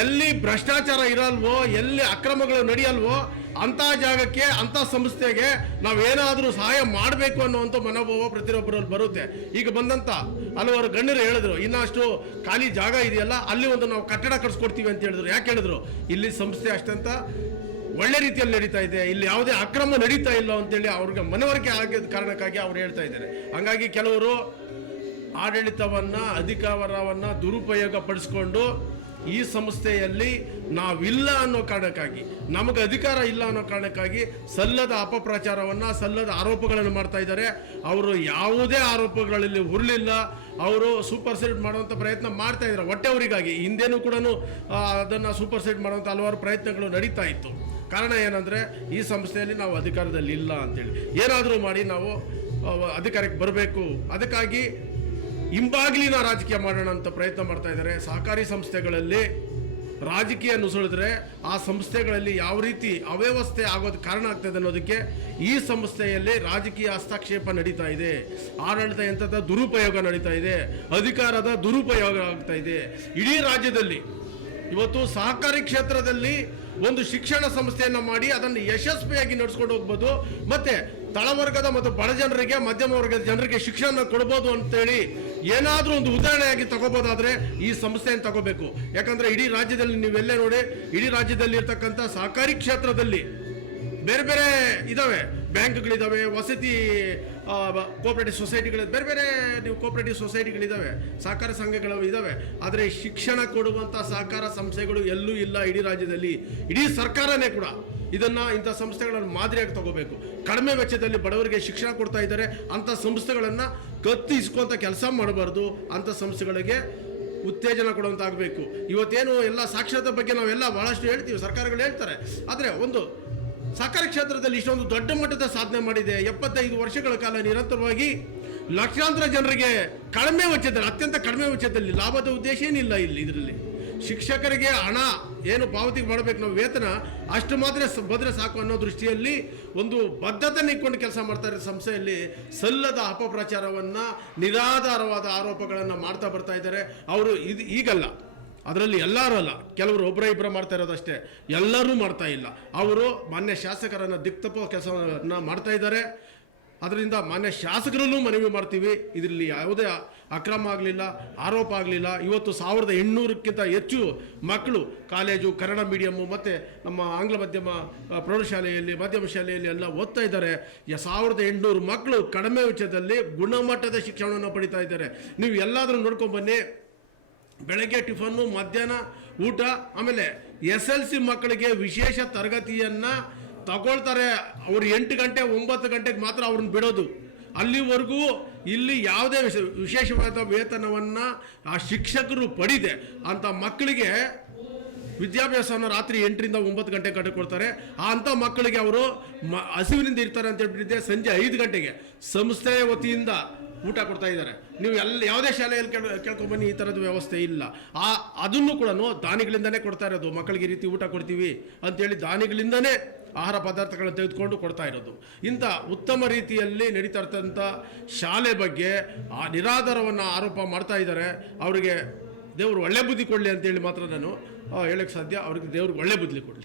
ಎಲ್ಲಿ ಭ್ರಷ್ಟಾಚಾರ ಇರಲ್ವೋ, ಎಲ್ಲಿ ಅಕ್ರಮಗಳು ನಡೆಯಲ್ವೋ ಅಂಥ ಜಾಗಕ್ಕೆ, ಅಂಥ ಸಂಸ್ಥೆಗೆ ನಾವೇನಾದರೂ ಸಹಾಯ ಮಾಡಬೇಕು ಅನ್ನುವಂಥ ಮನೋಭಾವ ಪ್ರತಿಯೊಬ್ಬರಲ್ಲಿ ಬರುತ್ತೆ. ಈಗ ಬಂದಂಥ ಹಲವಾರು ಗಣ್ಯರು ಹೇಳಿದ್ರು, ಇನ್ನಷ್ಟು ಖಾಲಿ ಜಾಗ ಇದೆಯಲ್ಲ ಅಲ್ಲಿ ಒಂದು ನಾವು ಕಟ್ಟಡ ಕಟ್ಸ್ಕೊಡ್ತೀವಿ ಅಂತ ಹೇಳಿದ್ರು. ಯಾಕೆ ಹೇಳಿದ್ರು? ಇಲ್ಲಿ ಸಂಸ್ಥೆ ಅಷ್ಟಂತ ಒಳ್ಳೆ ರೀತಿಯಲ್ಲಿ ನಡೀತಾ ಇದೆ, ಇಲ್ಲಿ ಯಾವುದೇ ಅಕ್ರಮ ನಡೀತಾ ಇಲ್ಲ ಅಂತೇಳಿ ಅವ್ರಿಗೆ ಮನವರಿಕೆ ಆಗಿದ್ದ ಕಾರಣಕ್ಕಾಗಿ ಅವ್ರು ಹೇಳ್ತಾ ಇದ್ದಾರೆ. ಹಾಗಾಗಿ ಕೆಲವರು ಆಡಳಿತವನ್ನು, ಅಧಿಕಾರವನ್ನು ದುರುಪಯೋಗ ಪಡಿಸ್ಕೊಂಡು ಈ ಸಂಸ್ಥೆಯಲ್ಲಿ ನಾವಿಲ್ಲ ಅನ್ನೋ ಕಾರಣಕ್ಕಾಗಿ, ನಮಗೆ ಅಧಿಕಾರ ಇಲ್ಲ ಅನ್ನೋ ಕಾರಣಕ್ಕಾಗಿ ಸಲ್ಲದ ಅಪಪ್ರಚಾರವನ್ನು, ಸಲ್ಲದ ಆರೋಪಗಳನ್ನು ಮಾಡ್ತಾ ಇದ್ದಾರೆ. ಅವರು ಯಾವುದೇ ಆರೋಪಗಳಲ್ಲಿ ಉರುಳಿಲ್ಲ. ಅವರು ಸೂಪರ್ ಸೀಡ್ ಮಾಡುವಂಥ ಪ್ರಯತ್ನ ಮಾಡ್ತಾ ಇದ್ದಾರೆ ಹೊಟ್ಟೆವರಿಗಾಗಿ. ಹಿಂದೆನೂ ಕೂಡ ಅದನ್ನು ಸೂಪರ್ ಸೀಡ್ ಮಾಡುವಂಥ ಹಲವಾರು ಪ್ರಯತ್ನಗಳು ನಡೀತಾ ಇತ್ತು. ಕಾರಣ ಏನಂದರೆ ಈ ಸಂಸ್ಥೆಯಲ್ಲಿ ನಾವು ಅಧಿಕಾರದಲ್ಲಿ ಇಲ್ಲ ಅಂತೇಳಿ ಏನಾದರೂ ಮಾಡಿ ನಾವು ಅಧಿಕಾರಕ್ಕೆ ಬರಬೇಕು. ಅದಕ್ಕಾಗಿ ಹಿಂಬಾಗಿಲಿನ ರಾಜಕೀಯ ಮಾಡೋಣ ಅಂತ ಪ್ರಯತ್ನ ಮಾಡ್ತಾ ಇದ್ದಾರೆ. ಸಹಕಾರಿ ಸಂಸ್ಥೆಗಳಲ್ಲಿ ರಾಜಕೀಯ ನುಸುಳಿದ್ರೆ ಆ ಸಂಸ್ಥೆಗಳಲ್ಲಿ ಯಾವ ರೀತಿ ಅವ್ಯವಸ್ಥೆ ಆಗೋದು ಕಾರಣ ಆಗ್ತದೆ ಅನ್ನೋದಕ್ಕೆ ಈ ಸಂಸ್ಥೆಯಲ್ಲಿ ರಾಜಕೀಯ ಹಸ್ತಕ್ಷೇಪ ನಡೀತಾ ಇದೆ, ಆಡಳಿತ ಯಂತ್ರದ ದುರುಪಯೋಗ ನಡೀತಾ ಇದೆ, ಅಧಿಕಾರದ ದುರುಪಯೋಗ ಆಗ್ತಾ ಇದೆ. ಇಡೀ ರಾಜ್ಯದಲ್ಲಿ ಇವತ್ತು ಸಹಕಾರಿ ಕ್ಷೇತ್ರದಲ್ಲಿ ಒಂದು ಶಿಕ್ಷಣ ಸಂಸ್ಥೆಯನ್ನು ಮಾಡಿ ಅದನ್ನು ಯಶಸ್ವಿಯಾಗಿ ನಡೆಸ್ಕೊಂಡು ಹೋಗ್ಬೋದು, ಮತ್ತು ತಳವರ್ಗದ ಮತ್ತು ಬಡ ಜನರಿಗೆ, ಮಧ್ಯಮ ವರ್ಗದ ಜನರಿಗೆ ಶಿಕ್ಷಣ ಕೊಡ್ಬೋದು ಅಂತೇಳಿ ಏನಾದರೂ ಒಂದು ಉದಾಹರಣೆಯಾಗಿ ತಗೋಬೋದಾದರೆ ಈ ಸಂಸ್ಥೆಯನ್ನು ತಗೋಬೇಕು. ಯಾಕಂದರೆ ಇಡೀ ರಾಜ್ಯದಲ್ಲಿ ನೀವೆಲ್ಲೇ ನೋಡಿ, ಇಡೀ ರಾಜ್ಯದಲ್ಲಿ ಇರ್ತಕ್ಕಂಥ ಸಹಕಾರಿ ಕ್ಷೇತ್ರದಲ್ಲಿ ಬೇರೆ ಬೇರೆ ಇದ್ದಾವೆ, ಬ್ಯಾಂಕ್ಗಳಿದ್ದಾವೆ, ವಸತಿ ಕೋಆಪರೇಟಿವ್ ಸೊಸೈಟಿಗಳು, ಬೇರೆ ಬೇರೆ ನೀವು ಕೋಆಪರೇಟಿವ್ ಸೊಸೈಟಿಗಳಿದ್ದಾವೆ, ಸಹಕಾರ ಸಂಘಗಳು ಇದ್ದಾವೆ. ಆದರೆ ಶಿಕ್ಷಣ ಕೊಡುವಂಥ ಸಹಕಾರ ಸಂಸ್ಥೆಗಳು ಎಲ್ಲೂ ಇಲ್ಲ ಇಡೀ ರಾಜ್ಯದಲ್ಲಿ. ಇಡೀ ಸರ್ಕಾರನೇ ಕೂಡ ಇದನ್ನು, ಇಂಥ ಸಂಸ್ಥೆಗಳನ್ನು ಮಾದರಿಯಾಗಿ ತಗೋಬೇಕು. ಕಡಿಮೆ ವೆಚ್ಚದಲ್ಲಿ ಬಡವರಿಗೆ ಶಿಕ್ಷಣ ಕೊಡ್ತಾ ಇದ್ದಾರೆ, ಅಂಥ ಸಂಸ್ಥೆಗಳನ್ನು ಕತ್ತಿಸ್ಕೊಂತ ಕೆಲಸ ಮಾಡಬಾರ್ದು, ಅಂಥ ಸಂಸ್ಥೆಗಳಿಗೆ ಉತ್ತೇಜನ ಕೊಡುವಂತಾಗಬೇಕು. ಇವತ್ತೇನು ಎಲ್ಲ ಸಾಕ್ಷರತೆ ಬಗ್ಗೆ ನಾವೆಲ್ಲ ಭಾಳಷ್ಟು ಹೇಳ್ತೀವಿ, ಸರ್ಕಾರಗಳು ಹೇಳ್ತಾರೆ. ಆದರೆ ಒಂದು ಸಹಕಾರಿ ಕ್ಷೇತ್ರದಲ್ಲಿ ಇಷ್ಟೊಂದು ದೊಡ್ಡ ಮಟ್ಟದ ಸಾಧನೆ ಮಾಡಿದೆ. 75 ವರ್ಷಗಳ ಕಾಲ ನಿರಂತರವಾಗಿ ಲಕ್ಷಾಂತರ ಜನರಿಗೆ ಕಡಿಮೆ ವೆಚ್ಚದಲ್ಲಿ, ಅತ್ಯಂತ ಕಡಿಮೆ ವೆಚ್ಚದಲ್ಲಿ, ಲಾಭದ ಉದ್ದೇಶ ಏನಿಲ್ಲ ಇದರಲ್ಲಿ. ಶಿಕ್ಷಕರಿಗೆ ಹಣ ಏನು ಪಾವತಿ ಮಾಡಬೇಕು, ನಾವು ವೇತನ ಅಷ್ಟು ಮಾತ್ರ ಬಂದರೆ ಸಾಕು ಅನ್ನೋ ದೃಷ್ಟಿಯಲ್ಲಿ ಒಂದು ಬದ್ಧತೆ ಇಟ್ಕೊಂಡು ಕೆಲಸ ಮಾಡ್ತಾರೆ. ಸಂಸ್ಥೆಯಲ್ಲಿ ಸಲ್ಲದ ಅಪಪ್ರಚಾರವನ್ನು, ನಿರಾಧಾರವಾದ ಆರೋಪಗಳನ್ನು ಮಾಡ್ತಾ ಬರ್ತಾ ಇದ್ದಾರೆ. ಅವರು ಈಗಲ್ಲ, ಅದರಲ್ಲಿ ಎಲ್ಲರೂ ಅಲ್ಲ, ಕೆಲವರು ಇಬ್ಬರು ಮಾಡ್ತಾ ಇರೋದಷ್ಟೇ, ಎಲ್ಲರೂ ಮಾಡ್ತಾ ಇಲ್ಲ. ಅವರು ಮಾನ್ಯ ಶಾಸಕರನ್ನು ದಿಕ್ತಪ್ಪೋ ಕೆಲಸವನ್ನು ಮಾಡ್ತಾ ಇದ್ದಾರೆ. ಅದರಿಂದ ಮಾನ್ಯ ಶಾಸಕರಲ್ಲೂ ಮನವಿ ಮಾಡ್ತೀವಿ, ಇದರಲ್ಲಿ ಯಾವುದೇ ಅಕ್ರಮ ಆಗಲಿಲ್ಲ, ಆರೋಪ ಆಗಲಿಲ್ಲ. ಇವತ್ತು 1800ಕ್ಕಿಂತ ಹೆಚ್ಚು ಮಕ್ಕಳು ಕಾಲೇಜು, ಕನ್ನಡ ಮೀಡಿಯಮ್ಮು ಮತ್ತು ನಮ್ಮ ಆಂಗ್ಲ ಮಾಧ್ಯಮ ಪ್ರೌಢಶಾಲೆಯಲ್ಲಿ, ಮಾಧ್ಯಮ ಶಾಲೆಯಲ್ಲಿ ಎಲ್ಲ ಓದ್ತಾ ಇದ್ದಾರೆ. 1800 ಮಕ್ಕಳು ಕಡಿಮೆ ವೆಚ್ಚದಲ್ಲಿ ಗುಣಮಟ್ಟದ ಶಿಕ್ಷಣವನ್ನು ಪಡಿತಾ ಇದ್ದಾರೆ. ನೀವು ಎಲ್ಲಾದರೂ ನೋಡ್ಕೊಂಡ್ಬನ್ನಿ. ಬೆಳಗ್ಗೆ ಟಿಫನ್ನು, ಮಧ್ಯಾಹ್ನ ಊಟ, ಆಮೇಲೆ SLC ಮಕ್ಕಳಿಗೆ ವಿಶೇಷ ತರಗತಿಯನ್ನು ತಗೊಳ್ತಾರೆ. ಅವರು 8 ಗಂಟೆ 9 ಗಂಟೆಗೆ ಮಾತ್ರ ಅವ್ರನ್ನ ಬಿಡೋದು. ಅಲ್ಲಿವರೆಗೂ ಇಲ್ಲಿ ಯಾವುದೇ ವಿಶೇಷವಾದ ವೇತನವನ್ನು ಆ ಶಿಕ್ಷಕರು ಪಡಿದೆ ಅಂಥ ಮಕ್ಕಳಿಗೆ ವಿದ್ಯಾಭ್ಯಾಸವನ್ನು ರಾತ್ರಿ 8ರಿಂದ 9 ಗಂಟೆ ಕಟ್ಟಿಕೊಡ್ತಾರೆ. ಅಂಥ ಮಕ್ಕಳಿಗೆ ಅವರು ಹಸಿವಿನಿಂದ ಇರ್ತಾರೆ ಅಂತ ಹೇಳ್ಬಿಟ್ಟಿದ್ದೆ. ಸಂಜೆ 5 ಗಂಟೆಗೆ ಸಂಸ್ಥೆಯ ವತಿಯಿಂದ ಊಟ ಕೊಡ್ತಾ ಇದ್ದಾರೆ. ನೀವು ಯಾವುದೇ ಶಾಲೆಯಲ್ಲಿ ಕೇಳ್ಕೊಂಬನ್ನಿ, ಈ ಥರದ ವ್ಯವಸ್ಥೆ ಇಲ್ಲ. ಅದನ್ನು ಕೂಡ ದಾನಿಗಳಿಂದನೇ ಕೊಡ್ತಾ ಇರೋದು. ಮಕ್ಕಳಿಗೆ ಈ ರೀತಿ ಊಟ ಕೊಡ್ತೀವಿ ಅಂತೇಳಿ ದಾನಿಗಳಿಂದನೇ ಆಹಾರ ಪದಾರ್ಥಗಳನ್ನು ತೆಗೆದುಕೊಂಡು ಕೊಡ್ತಾ ಇರೋದು. ಇಂಥ ಉತ್ತಮ ರೀತಿಯಲ್ಲಿ ನಡೀತಾ ಇರ್ತಂಥ ಶಾಲೆ ಬಗ್ಗೆ ಆ ನಿರಾಧಾರವನ್ನು ಆರೋಪ ಮಾಡ್ತಾ ಇದ್ದಾರೆ. ಅವರಿಗೆ ದೇವರು ಒಳ್ಳೆ ಬುದ್ಧಿ ಕೊಡಲಿ ಅಂತೇಳಿ ಮಾತ್ರ ನಾನು ಹೇಳೋಕ್ಕೆ ಸಾಧ್ಯ. ಅವ್ರಿಗೆ ದೇವ್ರಿಗೆ ಒಳ್ಳೆ ಬುದ್ಧಿ ಕೊಡಲಿ.